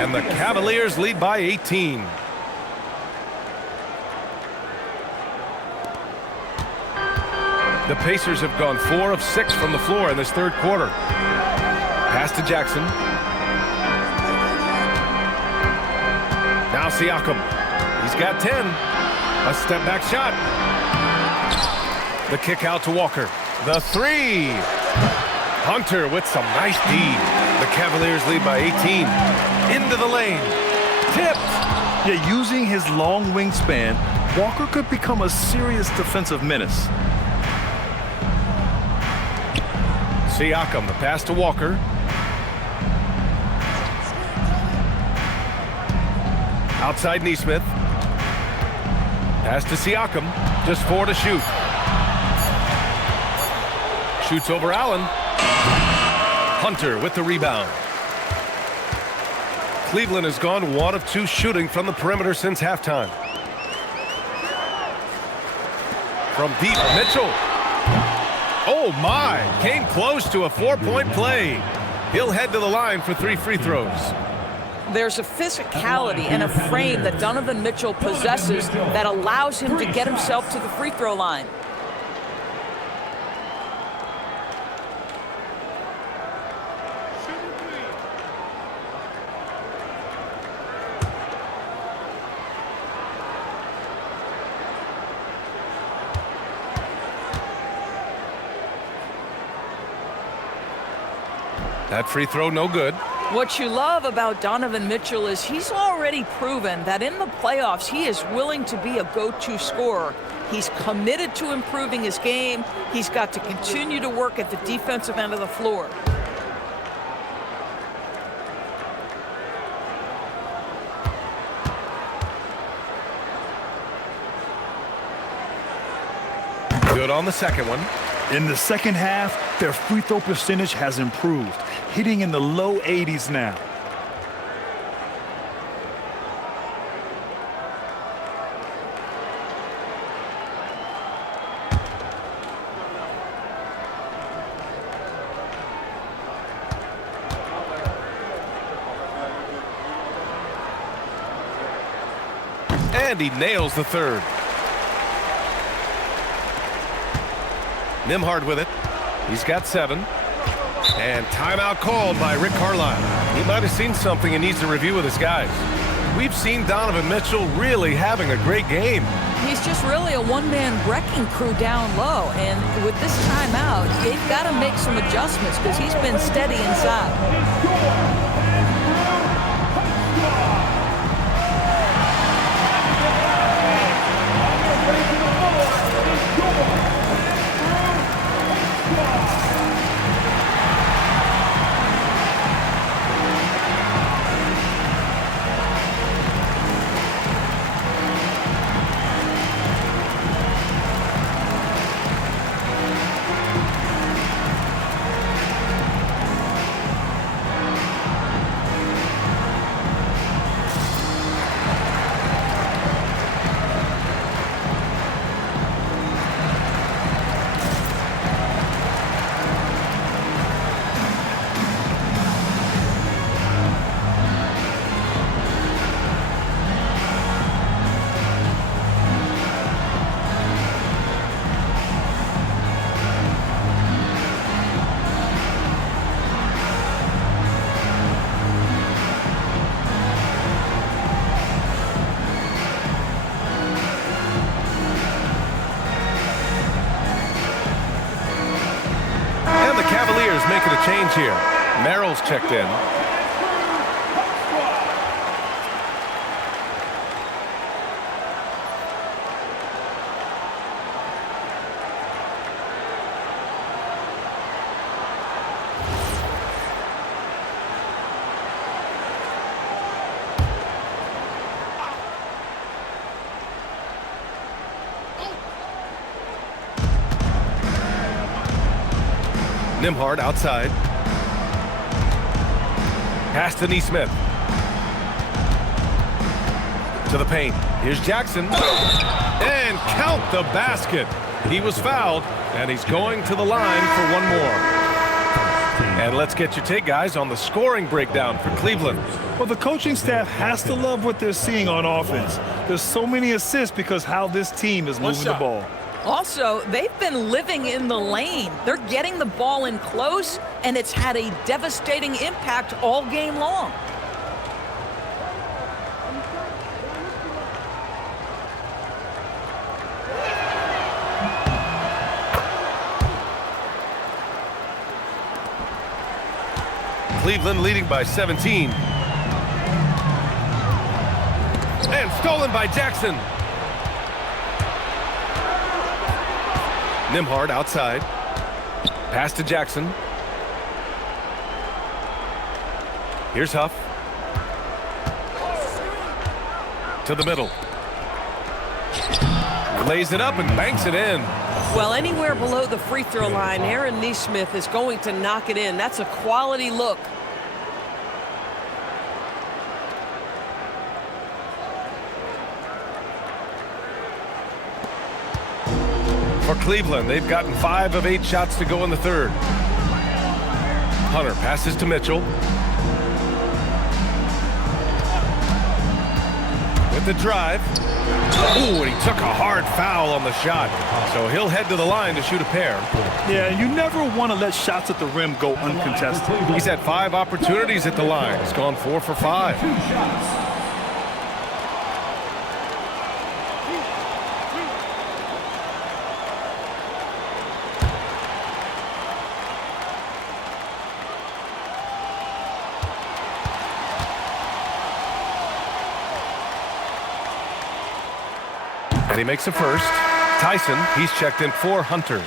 And the Cavaliers lead by 18. The Pacers have gone 4 of 6 from the floor in this third quarter. Pass to Jackson. Now Siakam. He's got 10. A step back shot. The kick out to Walker. The 3. Hunter with some nice D. The Cavaliers lead by 18. Into the lane. Tipped. Yeah, using his long wingspan, Walker could become a serious defensive menace. Siakam, the pass to Walker. Outside Nesmith. Pass to Siakam. Just 4 to shoot. Shoots over Allen. Hunter with the rebound. Cleveland has gone 1 of 2 shooting from the perimeter since halftime. From deep, Mitchell. Oh my, came close to a 4-point play. He'll head to the line for 3 free throws. There's a physicality and a frame that Donovan Mitchell possesses that allows him to get himself to the free throw line. That free throw, no good. What you love about Donovan Mitchell is he's already proven that in the playoffs he is willing to be a go-to scorer. He's committed to improving his game. He's got to continue to work at the defensive end of the floor. Good on the second one. In the second half, their free throw percentage has improved, hitting in the low 80s now. And he nails the third. Nembhard with it. He's got 7. And timeout called by Rick Carlisle. He might have seen something and needs to review with his guys. We've seen Donovan Mitchell really having a great game. He's just really a one-man wrecking crew down low. And with this timeout, they've got to make some adjustments because he's been steady inside. Cavaliers making a change here. Merrill's checked in. Nembhard outside. Pass to Nesmith. To the paint. Here's Jackson. And count the basket. He was fouled, and he's going to the line for one more. And let's get your take, guys, on the scoring breakdown for Cleveland. Well, the coaching staff has to love what they're seeing on offense. There's so many assists because how this team is moving the ball. Also, they've been living in the lane. They're getting the ball in close, and it's had a devastating impact all game long. Cleveland leading by 17. And stolen by Jackson. Nembhard outside. Pass to Jackson. Here's Huff. To the middle. Lays it up and banks it in. Well, anywhere below the free throw line, Aaron Nesmith is going to knock it in. That's a quality look. For Cleveland, they've gotten 5 of 8 shots to go in the third. Hunter passes to Mitchell. With the drive. Ooh, and he took a hard foul on the shot. So he'll head to the line to shoot a pair. Yeah, you never want to let shots at the rim go uncontested. He's had 5 opportunities at the line. He's gone 4 for 5. And he makes a first. Tyson, he's checked in for Hunter.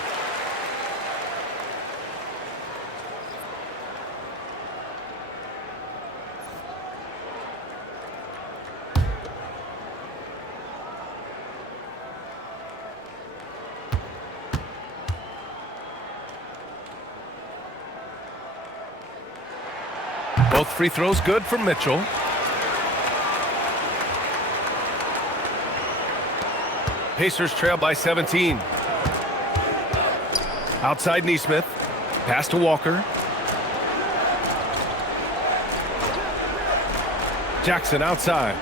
Both free throws good for Mitchell. Pacers trail by 17. Outside Neesmith. Pass to Walker. Jackson outside.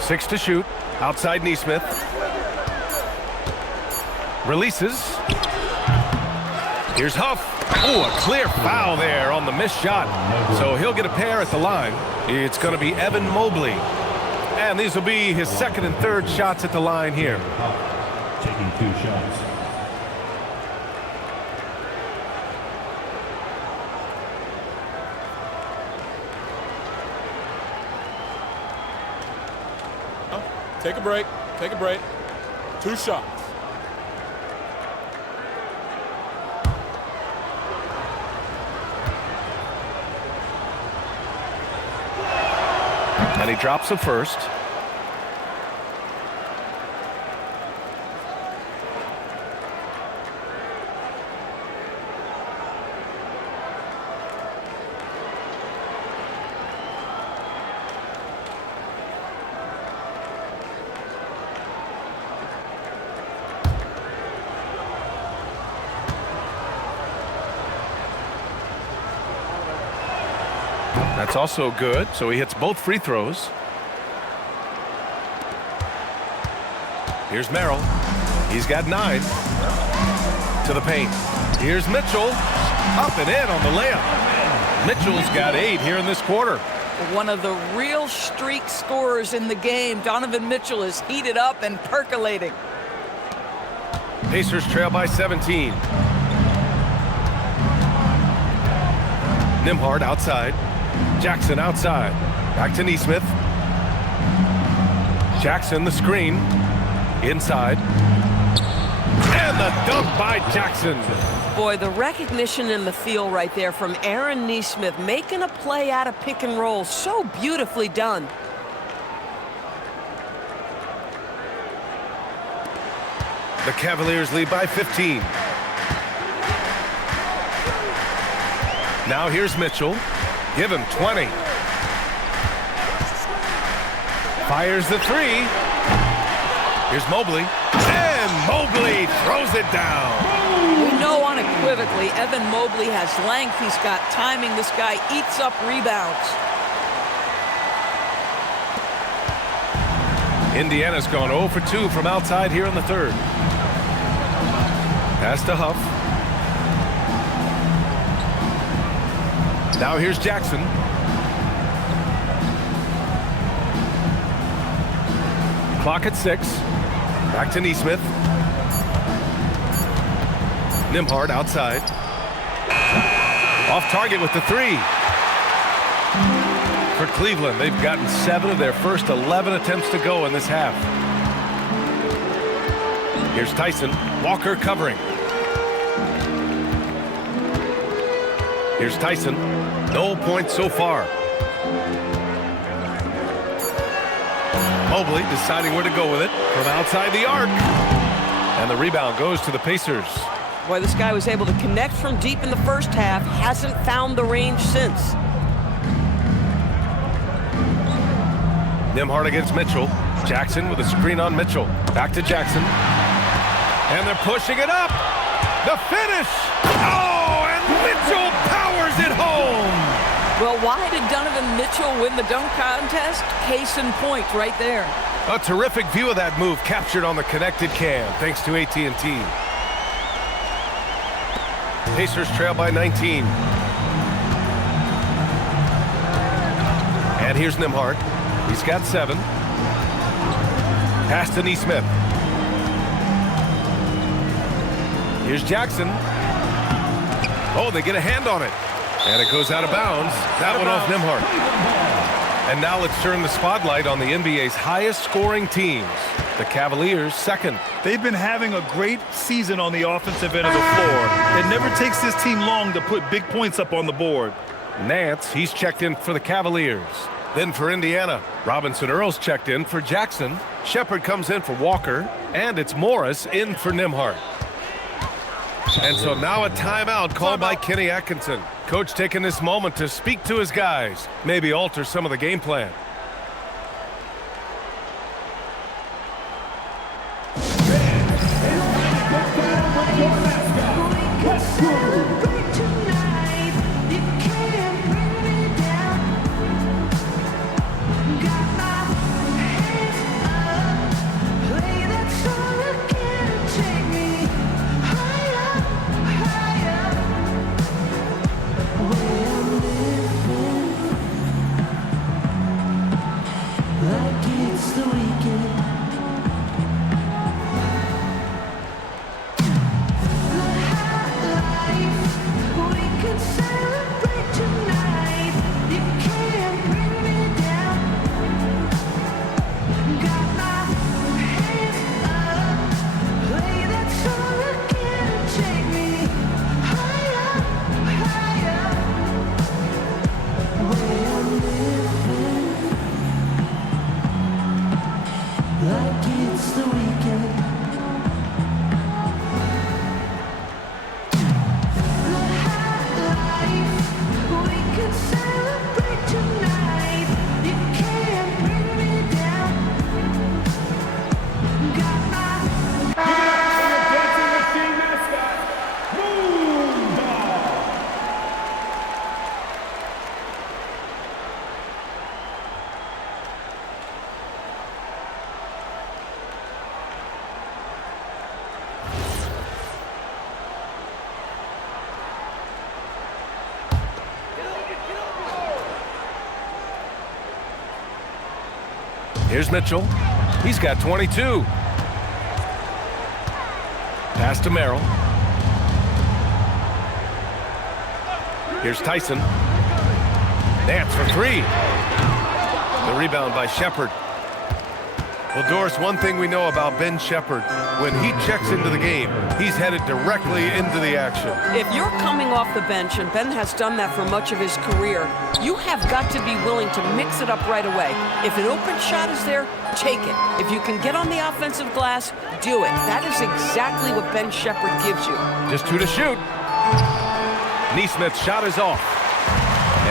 Six to shoot. Outside Neesmith. Releases. Here's Huff. Oh, a clear foul there on the missed shot. So he'll get a pair at the line. It's going to be Evan Mobley. And these will be his second and third shots at the line here. Taking 2 shots. Take a break. Take a break. 2 shots. And he drops the first. That's also good, so he hits both free throws. Here's Merrill. He's got 9. To the paint. Here's Mitchell. Up and in on the layup. Mitchell's got 8 here in this quarter. One of the real streak scorers in the game. Donovan Mitchell is heated up and percolating. Pacers trail by 17. Nembhard outside. Jackson outside. Back to Neesmith. Jackson the screen. Inside. And the dunk by Jackson. Boy, the recognition in the feel right there from Aaron Neesmith, making a play out of pick and roll. So beautifully done. The Cavaliers lead by 15. Now here's Mitchell. Give him 20. Fires the 3. Here's Mobley. And Mobley throws it down. We know unequivocally Evan Mobley has length. He's got timing. This guy eats up rebounds. Indiana's gone 0 for 2 from outside here in the third. Pass to Huff. Now here's Jackson. Clock at 6. Back to Neesmith. Nembhard outside. Off target with the 3. For Cleveland, they've gotten 7 of their first 11 attempts to go in this half. Here's Tyson. Walker covering. Here's Tyson. No points so far. Mobley deciding where to go with it from outside the arc. And the rebound goes to the Pacers. Boy, this guy was able to connect from deep in the first half. Hasn't found the range since. Nembhard against Mitchell. Jackson with a screen on Mitchell. Back to Jackson. And they're pushing it up. The finish. Oh, and Mitchell powers it home. Well, why did Donovan Mitchell win the dunk contest? Case in point right there. A terrific view of that move captured on the connected cam thanks to AT&T. Pacers trail by 19. And here's Nembhard. He's got 7. Pass to Neesmith. Here's Jackson. Oh, they get a hand on it. And it goes out of bounds. That one off Nembhard. And now let's turn the spotlight on the NBA's highest scoring teams. The Cavaliers second. They've been having a great season on the offensive end of the floor. It never takes this team long to put big points up on the board. Nance, he's checked in for the Cavaliers. Then for Indiana, Robinson Earl's checked in for Jackson. Shepard comes in for Walker. And it's Morris in for Nembhard. And so now a timeout called by Kenny Atkinson. Coach taking this moment to speak to his guys, maybe alter some of the game plan. Here's Mitchell. He's got 22. Pass to Merrill. Here's Tyson. Nance for three. The rebound by Shepard. Well, Doris, one thing we know about Ben Shepard, when he checks into the game, he's headed directly into the action. If you're coming off the bench, and Ben has done that for much of his career, you have got to be willing to mix it up right away. If an open shot is there, take it. If you can get on the offensive glass, do it. That is exactly what Ben Shepard gives you. Just 2 to shoot. Neesmith's shot is off.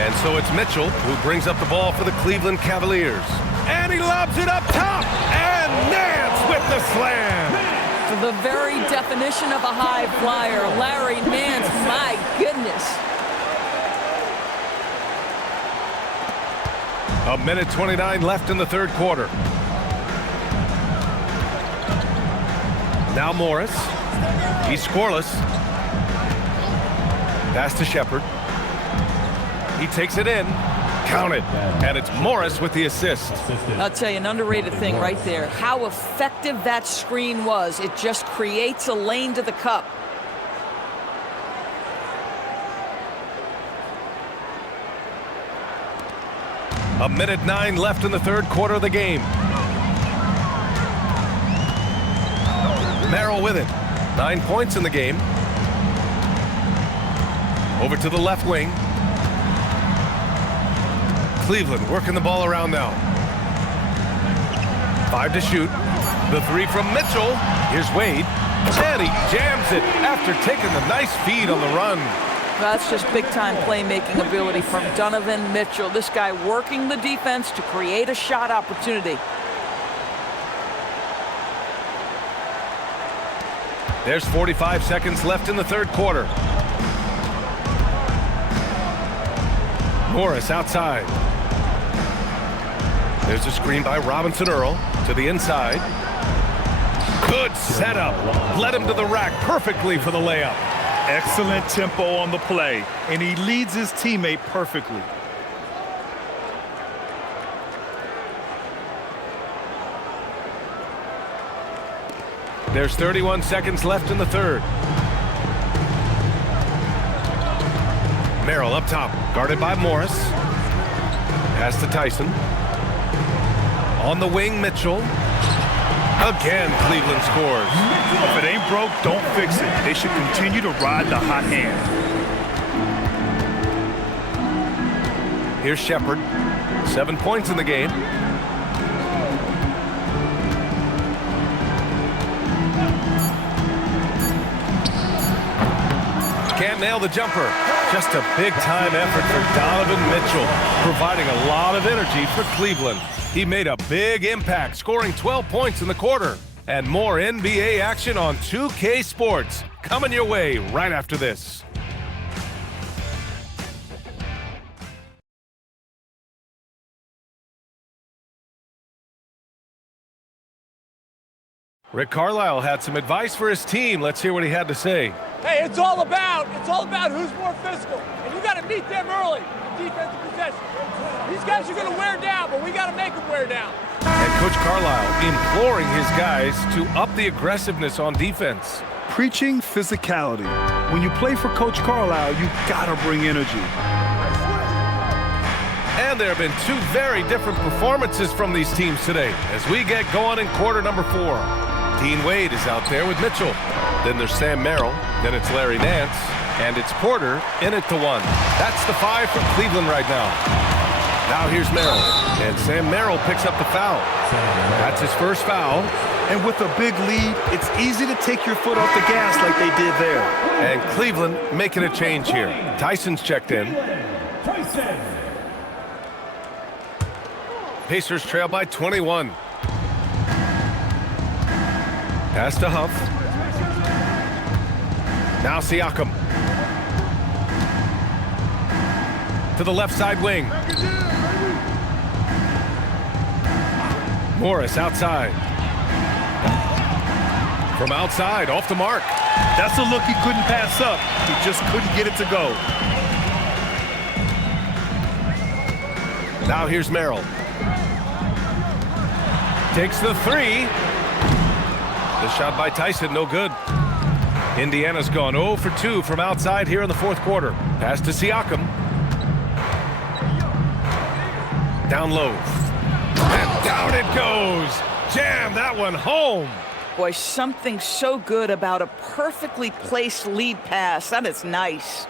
And so it's Mitchell who brings up the ball for the Cleveland Cavaliers. And he lobs it up top. And Nance with the slam. For the very definition of a high flyer, Larry Nance, my goodness. A minute 29 left in the third quarter. Now Morris. He's scoreless. Pass to Shepard. He takes it in. Count it. And it's Morris with the assist. I'll tell you, an underrated thing right there. How effective that screen was. It just creates a lane to the cup. A minute 9 left in the third quarter of the game. Merrill with it. 9 points in the game. Over to the left wing. Cleveland working the ball around now. 5 to shoot. The 3 from Mitchell. Here's Wade. And he jams it after taking the nice feed on the run. That's just big-time playmaking ability from Donovan Mitchell. This guy working the defense to create a shot opportunity. There's 45 seconds left in the third quarter. Morris outside. There's a screen by Robinson Earl to the inside. Good setup. Led him to the rack perfectly for the layup. Excellent tempo on the play, and he leads his teammate perfectly. There's 31 seconds left in the third. Merrill up top, guarded by Morris. Pass to Tyson. On the wing, Mitchell. Again, Cleveland scores. If it ain't broke, don't fix it. They should continue to ride the hot hand. Here's Shepherd. 7 points in the game. Can't nail the jumper. Just a big-time effort for Donovan Mitchell, providing a lot of energy for Cleveland. He made a big impact, scoring 12 points in the quarter. And more NBA action on 2K Sports coming your way right after this. Rick Carlisle had some advice for his team. Let's hear what he had to say. Hey, it's all about who's more physical. And you got to meet them early in defensive possession. These guys are going to wear down, but we got to make them wear down. And Coach Carlisle imploring his guys to up the aggressiveness on defense. Preaching physicality. When you play for Coach Carlisle, you gotta bring energy. And there have been two very different performances from these teams today as we get going in quarter number 4. Dean Wade is out there with Mitchell. Then there's Sam Merrill. Then it's Larry Nance. And it's Porter in at the 1. That's the 5 for Cleveland right now. Now here's Merrill. And Sam Merrill picks up the foul. That's his first foul. And with a big lead, it's easy to take your foot off the gas like they did there. And Cleveland making a change here. Tyson's checked in. Pacers trail by 21. Pass to Huff. Now Siakam. To the left side wing. Morris outside. From outside, off the mark. That's a look he couldn't pass up. He just couldn't get it to go. Now here's Merrill. Takes the 3. The shot by Tyson, no good. Indiana's gone 0 for 2 from outside here in the fourth quarter. Pass to Siakam. Down low. And down it goes. Jam that one home. Boy, something so good about a perfectly placed lead pass. That is nice.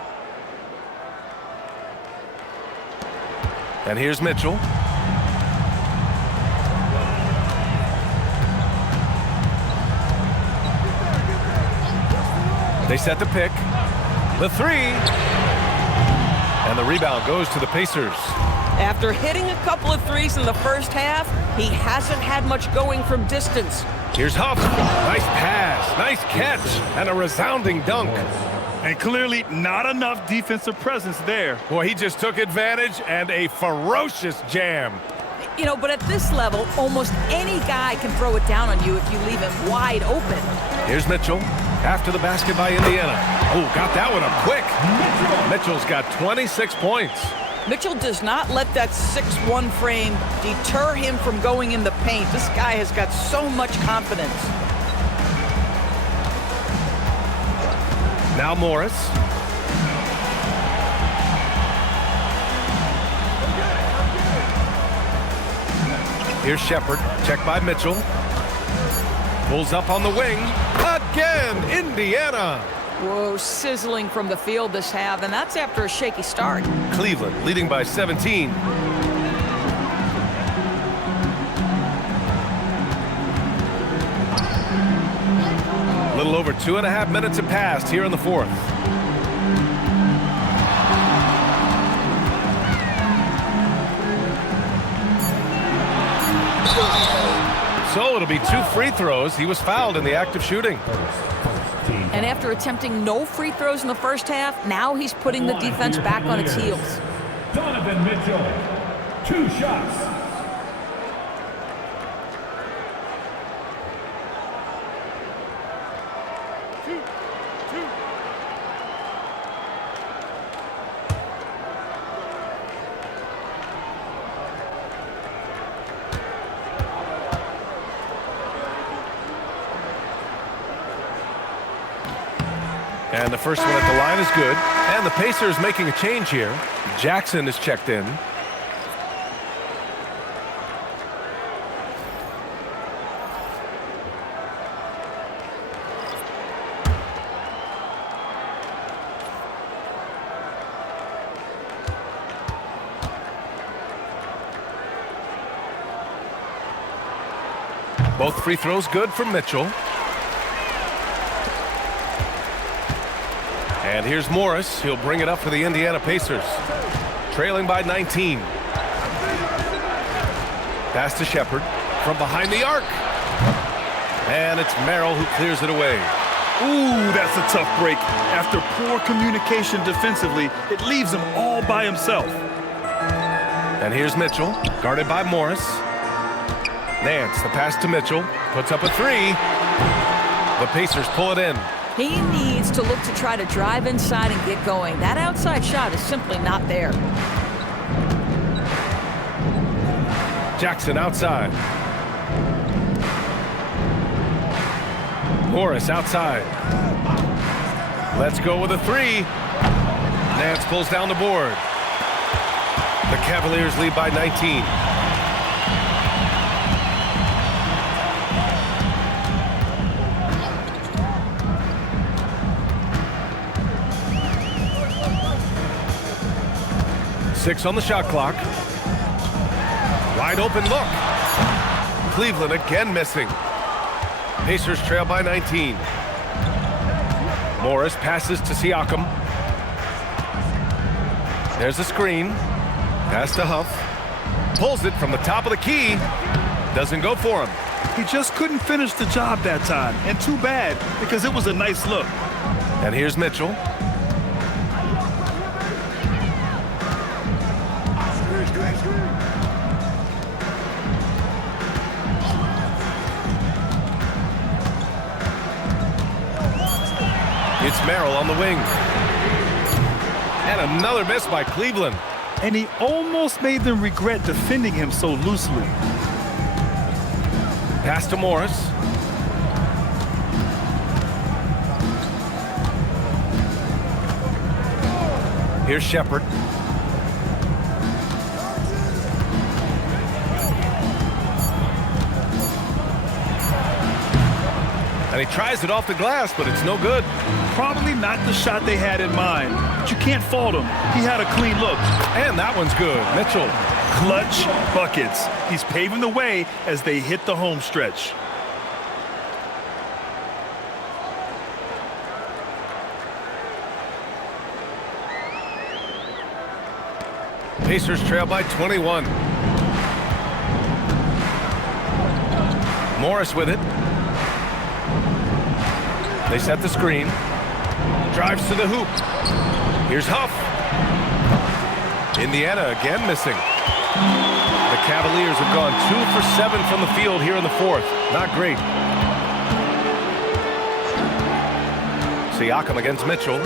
And here's Mitchell. They set the pick. The 3. And the rebound goes to the Pacers. After hitting a couple of threes in the first half, he hasn't had much going from distance. Here's Huff. Nice pass, nice catch, and a resounding dunk. And clearly not enough defensive presence there. Boy, he just took advantage and a ferocious jam. You know, but at this level, almost any guy can throw it down on you if you leave him wide open. Here's Mitchell. After the basket by Indiana. Oh, got that one up quick. Mitchell's got 26 points. Mitchell does not let that 6'1" frame deter him from going in the paint. This guy has got so much confidence. Now Morris. Here's Shepherd. Check by Mitchell. Pulls up on the wing. Again, Indiana. Whoa, sizzling from the field this half, and that's after a shaky start. Cleveland leading by 17. A little over 2.5 minutes have passed here in the fourth. So it'll be 2 free throws. He was fouled in the act of shooting. And after attempting no free throws in the first half, now he's putting the defense back on its heels. Donovan Mitchell, 2 shots. And the first one at the line is good. And the Pacers making a change here. Jackson is checked in. Both free throws good for Mitchell. And here's Morris. He'll bring it up for the Indiana Pacers. Trailing by 19. Pass to Shepard from behind the arc. And it's Merrill who clears it away. Ooh, that's a tough break. After poor communication defensively, it leaves him all by himself. And here's Mitchell, guarded by Morris. Nance, the pass to Mitchell, puts up a three. The Pacers pull it in. He needs to look to try to drive inside and get going. That outside shot is simply not there. Jackson outside. Morris outside. Let's go with a three. Nance pulls down the board. The Cavaliers lead by 19. Six on the shot clock. Wide open look. Cleveland again missing. Pacers trail by 19. Morris passes to Siakam. There's a screen. Pass to Huff. Pulls it from the top of the key. Doesn't go for him. He just couldn't finish the job that time. And too bad, because it was a nice look. And here's Mitchell. It's Merrill on the wing. And another miss by Cleveland. And he almost made them regret defending him so loosely. Pass to Morris. Here's Shepard. And he tries it off the glass, but it's no good. Probably not the shot they had in mind, but you can't fault him. He had a clean look. And that one's good. Mitchell. Clutch buckets. He's paving the way as they hit the home stretch. Pacers trail by 21. Morris with it. They set the screen. Drives to the hoop. Here's Huff. Indiana again missing. The Cavaliers have gone 2 for 7 from the field here in the fourth. Not great. Siakam against Mitchell.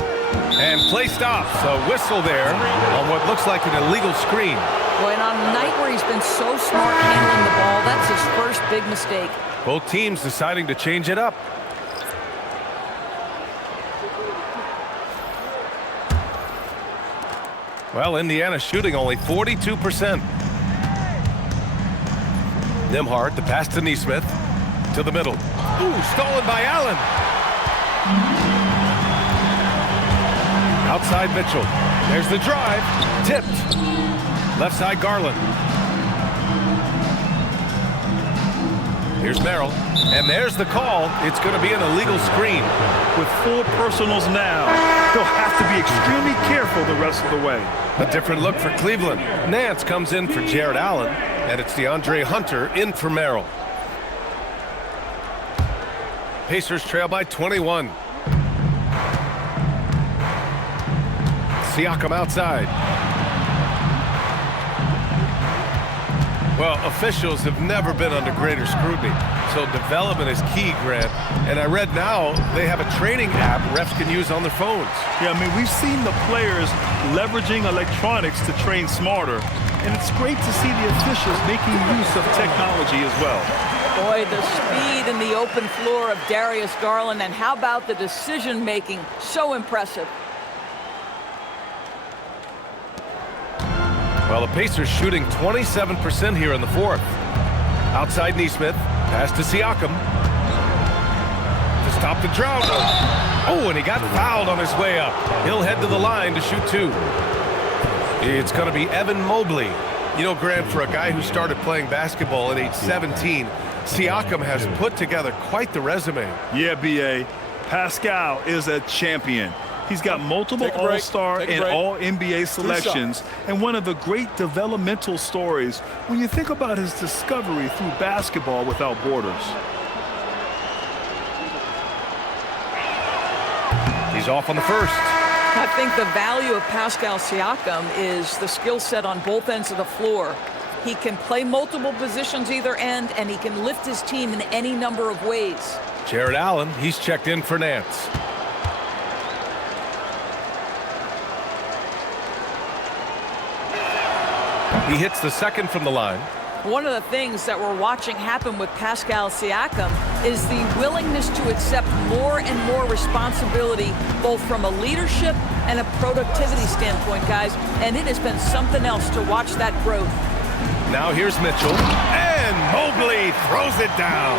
And play stops. A whistle there on what looks like an illegal screen. Boy, and on a night where he's been so smart handling the ball, that's his first big mistake. Both teams deciding to change it up. Well, Indiana shooting only 42%. Nembhard, the pass to Nesmith. To the middle. Ooh, stolen by Allen. Outside Mitchell. There's the drive. Tipped. Left side Garland. Here's Merrill. And there's the call. It's going to be an illegal screen. With 4 personals now, he'll have to be extremely careful the rest of the way. A different look for Cleveland. Nance comes in for Jared Allen, and it's DeAndre Hunter in for Merrill. Pacers trail by 21. Siakam outside. Well, officials have never been under greater scrutiny, so development is key, Grant. And I read now they have a training app refs can use on their phones. Yeah, I mean, we've seen the players leveraging electronics to train smarter, and it's great to see the officials making use of technology as well. Boy, the speed and the open floor of Darius Garland, and how about the decision-making? So impressive. Well, the Pacers shooting 27% here in the fourth. Outside Nesmith, pass to Siakam. To stop the drought. Oh, and he got fouled on his way up. He'll head to the line to shoot 2. It's going to be Evan Mobley. You know, Grant, for a guy who started playing basketball at age 17, Siakam has put together quite the resume. Yeah, B.A. Pascal is a champion. He's got multiple All-Star and All-NBA selections, and one of the great developmental stories when you think about his discovery through basketball without borders. He's off on the first. I think the value of Pascal Siakam is the skill set on both ends of the floor. He can play multiple positions either end, and he can lift his team in any number of ways. Jared Allen, he's checked in for Nance. He hits the second from the line. One of the things that we're watching happen with Pascal Siakam is the willingness to accept more and more responsibility, both from a leadership and a productivity standpoint, guys. And it has been something else to watch that growth. Now here's Mitchell, and Mobley throws it down.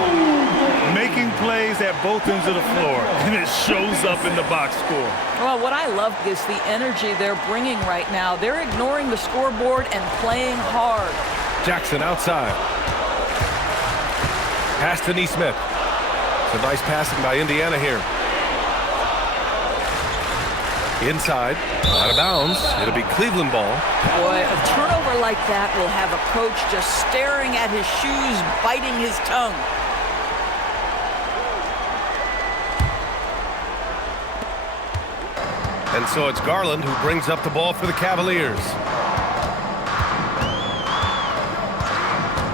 Making plays at both ends of the floor, and it shows up in the box score. Well, what I love is the energy they're bringing right now. They're ignoring the scoreboard and playing hard. Jackson outside. Pass to Neesmith. Some nice passing by Indiana here. Inside, out of bounds. It'll be Cleveland ball. Boy, a turnover like that will have a coach just staring at his shoes, biting his tongue. And so it's Garland who brings up the ball for the Cavaliers.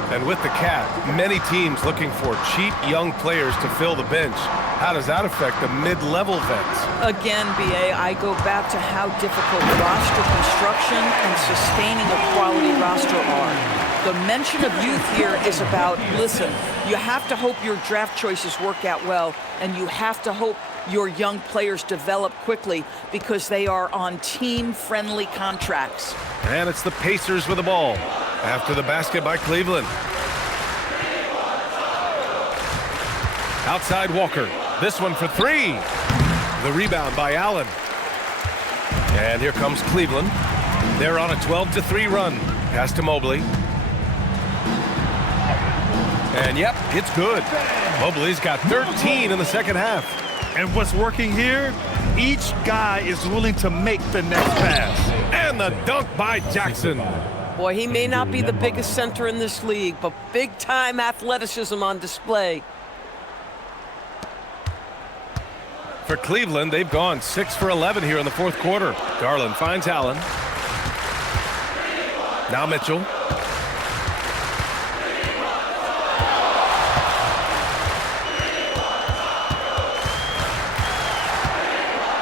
And with the cap, many teams looking for cheap young players to fill the bench. How does that affect the mid-level vets? Again, B.A., I go back to how difficult roster construction and sustaining a quality roster are. The mention of youth here is about, listen, you have to hope your draft choices work out well, and you have to hope your young players develop quickly because they are on team-friendly contracts. And it's the Pacers with the ball after the basket by Cleveland. Outside Walker. This one for three. The rebound by Allen. And here comes Cleveland. They're on a 12-3 run. Pass to Mobley. And yep, it's good. Mobley's got 13 in the second half. And what's working here? Each guy is willing to make the next pass. And the dunk by Jackson. Boy, he may not be the biggest center in this league, but big-time athleticism on display. For Cleveland, they've gone 6 for 11 here in the fourth quarter. Garland finds Allen. Now Mitchell.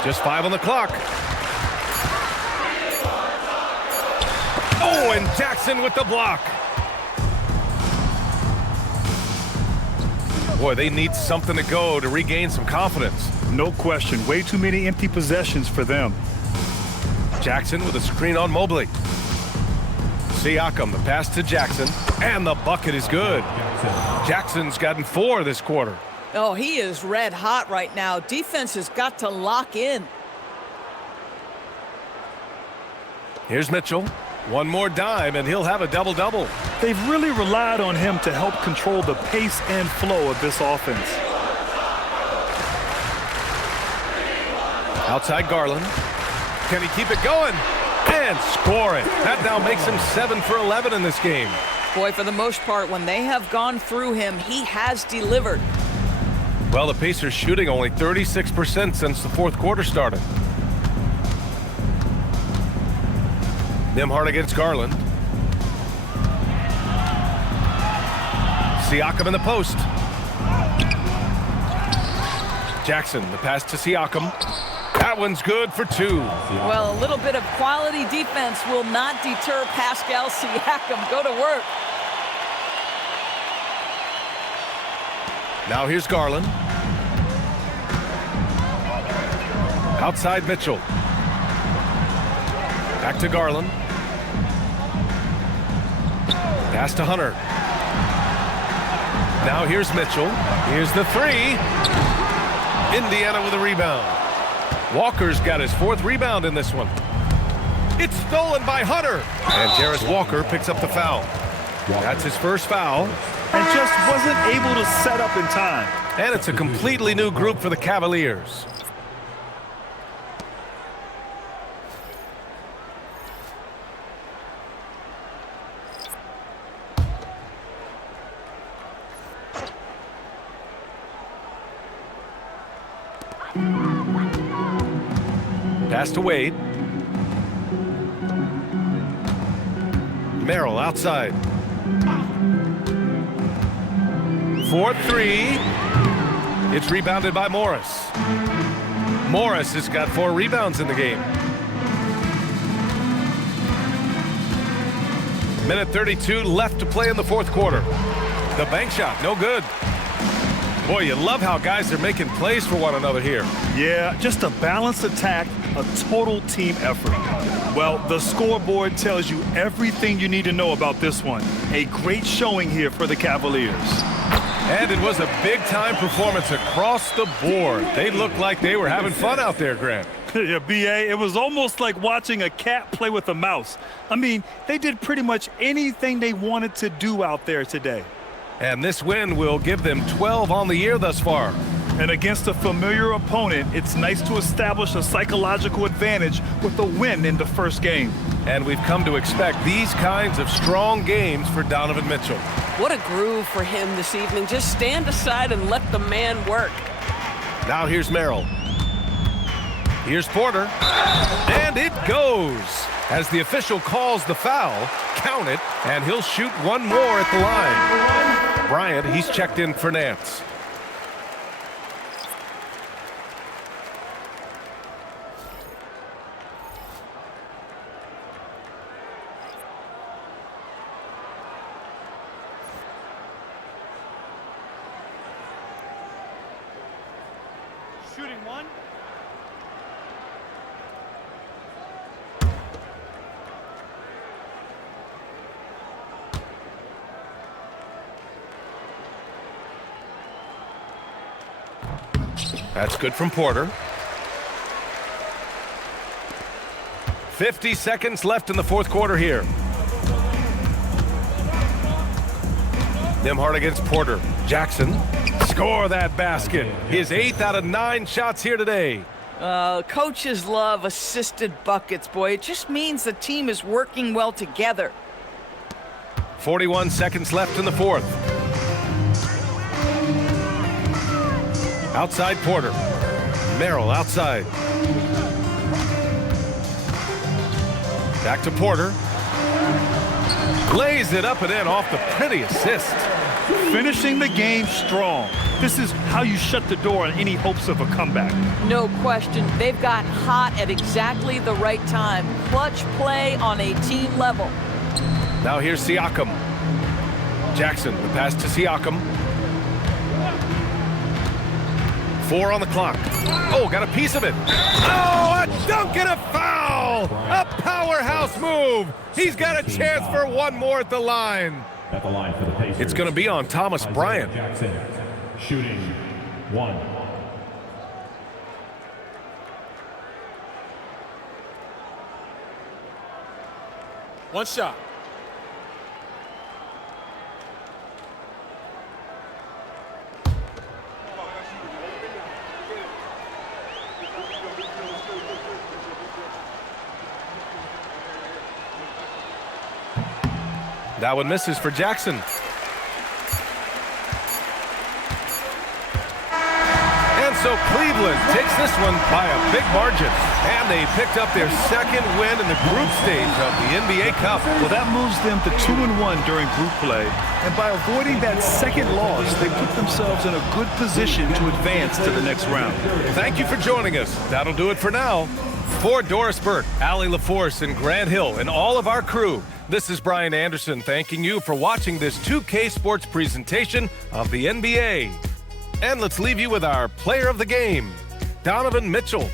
Just 5 on the clock. Oh, and Jackson with the block. Boy, they need something to go to regain some confidence. No question. Way too many empty possessions for them. Jackson with a screen on Mobley. Siakam, the pass to Jackson, and the bucket is good. Jackson's gotten 4 this quarter. Oh, he is red hot right now. Defense has got to lock in. Here's Mitchell. One more dime, and he'll have a double-double. They've really relied on him to help control the pace and flow of this offense. Outside Garland. Can he keep it going? And score it. That now makes him 7 for 11 in this game. Boy, for the most part, when they have gone through him, he has delivered. Well, the Pacers shooting only 36% since the fourth quarter started. Nembhard against Garland. Siakam in the post. Jackson, the pass to Siakam. That one's good for 2. Well, a little bit of quality defense will not deter Pascal Siakam. Go to work. Now here's Garland. Outside Mitchell. Back to Garland. Pass to Hunter. Now here's Mitchell. Here's the 3. Indiana with a rebound. Walker's got his 4th rebound in this one. It's stolen by Hunter. And Jarris Walker picks up the foul. That's his first foul. And just wasn't able to set up in time. And it's a completely new group for the Cavaliers. Pass to Wade. Merrill outside. 4-3. It's rebounded by Morris. Morris has got 4 rebounds in the game. Minute 32 left to play in the fourth quarter. The bank shot, no good. Boy, you love how guys are making plays for one another here. Yeah, just a balanced attack, a total team effort. Well, the scoreboard tells you everything you need to know about this one. A great showing here for the Cavaliers. And it was a big-time performance across the board. They looked like they were having fun out there, Grant. Yeah, B.A., it was almost like watching a cat play with a mouse. I mean, they did pretty much anything they wanted to do out there today. And this win will give them 12 on the year thus far. And against a familiar opponent, it's nice to establish a psychological advantage with a win in the first game. And we've come to expect these kinds of strong games for Donovan Mitchell. What a groove for him this evening. Just stand aside and let the man work. Now here's Merrill. Here's Porter. And it goes. As the official calls the foul, count it, and he'll shoot one more at the line. Bryant, he's checked in for Nance. Shooting one. That's good from Porter. 50 seconds left in the fourth quarter here. Nembhard against Porter. Jackson, score that basket. His 8th out of 9 shots here today. Coaches love assisted buckets, boy. It just means the team is working well together. 41 seconds left in the fourth. Outside Porter. Merrill outside. Back to Porter. Lays it up and in off the pretty assist. Finishing the game strong. This is how you shut the door on any hopes of a comeback. No question. They've got hot at exactly the right time. Clutch play on a team level. Now here's Siakam. Jackson, the pass to Siakam. 4 on the clock. Oh, got a piece of it. Oh, a dunk and a foul! A powerhouse move. He's got a chance for one more at the line. At the line for the Pacers. It's going to be on Thomas Bryant. Jackson, shooting 1. One shot. That one misses for Jackson. And so Cleveland takes this one by a big margin. And they picked up their second win in the group stage of the NBA Cup. Well, that moves them to 2-1 during group play. And by avoiding that second loss, they put themselves in a good position to advance to the next round. Thank you for joining us. That'll do it for now. For Doris Burke, Allie LaForce, and Grant Hill, and all of our crew, this is Brian Anderson thanking you for watching this 2K Sports presentation of the NBA. And let's leave you with our player of the game, Donovan Mitchell.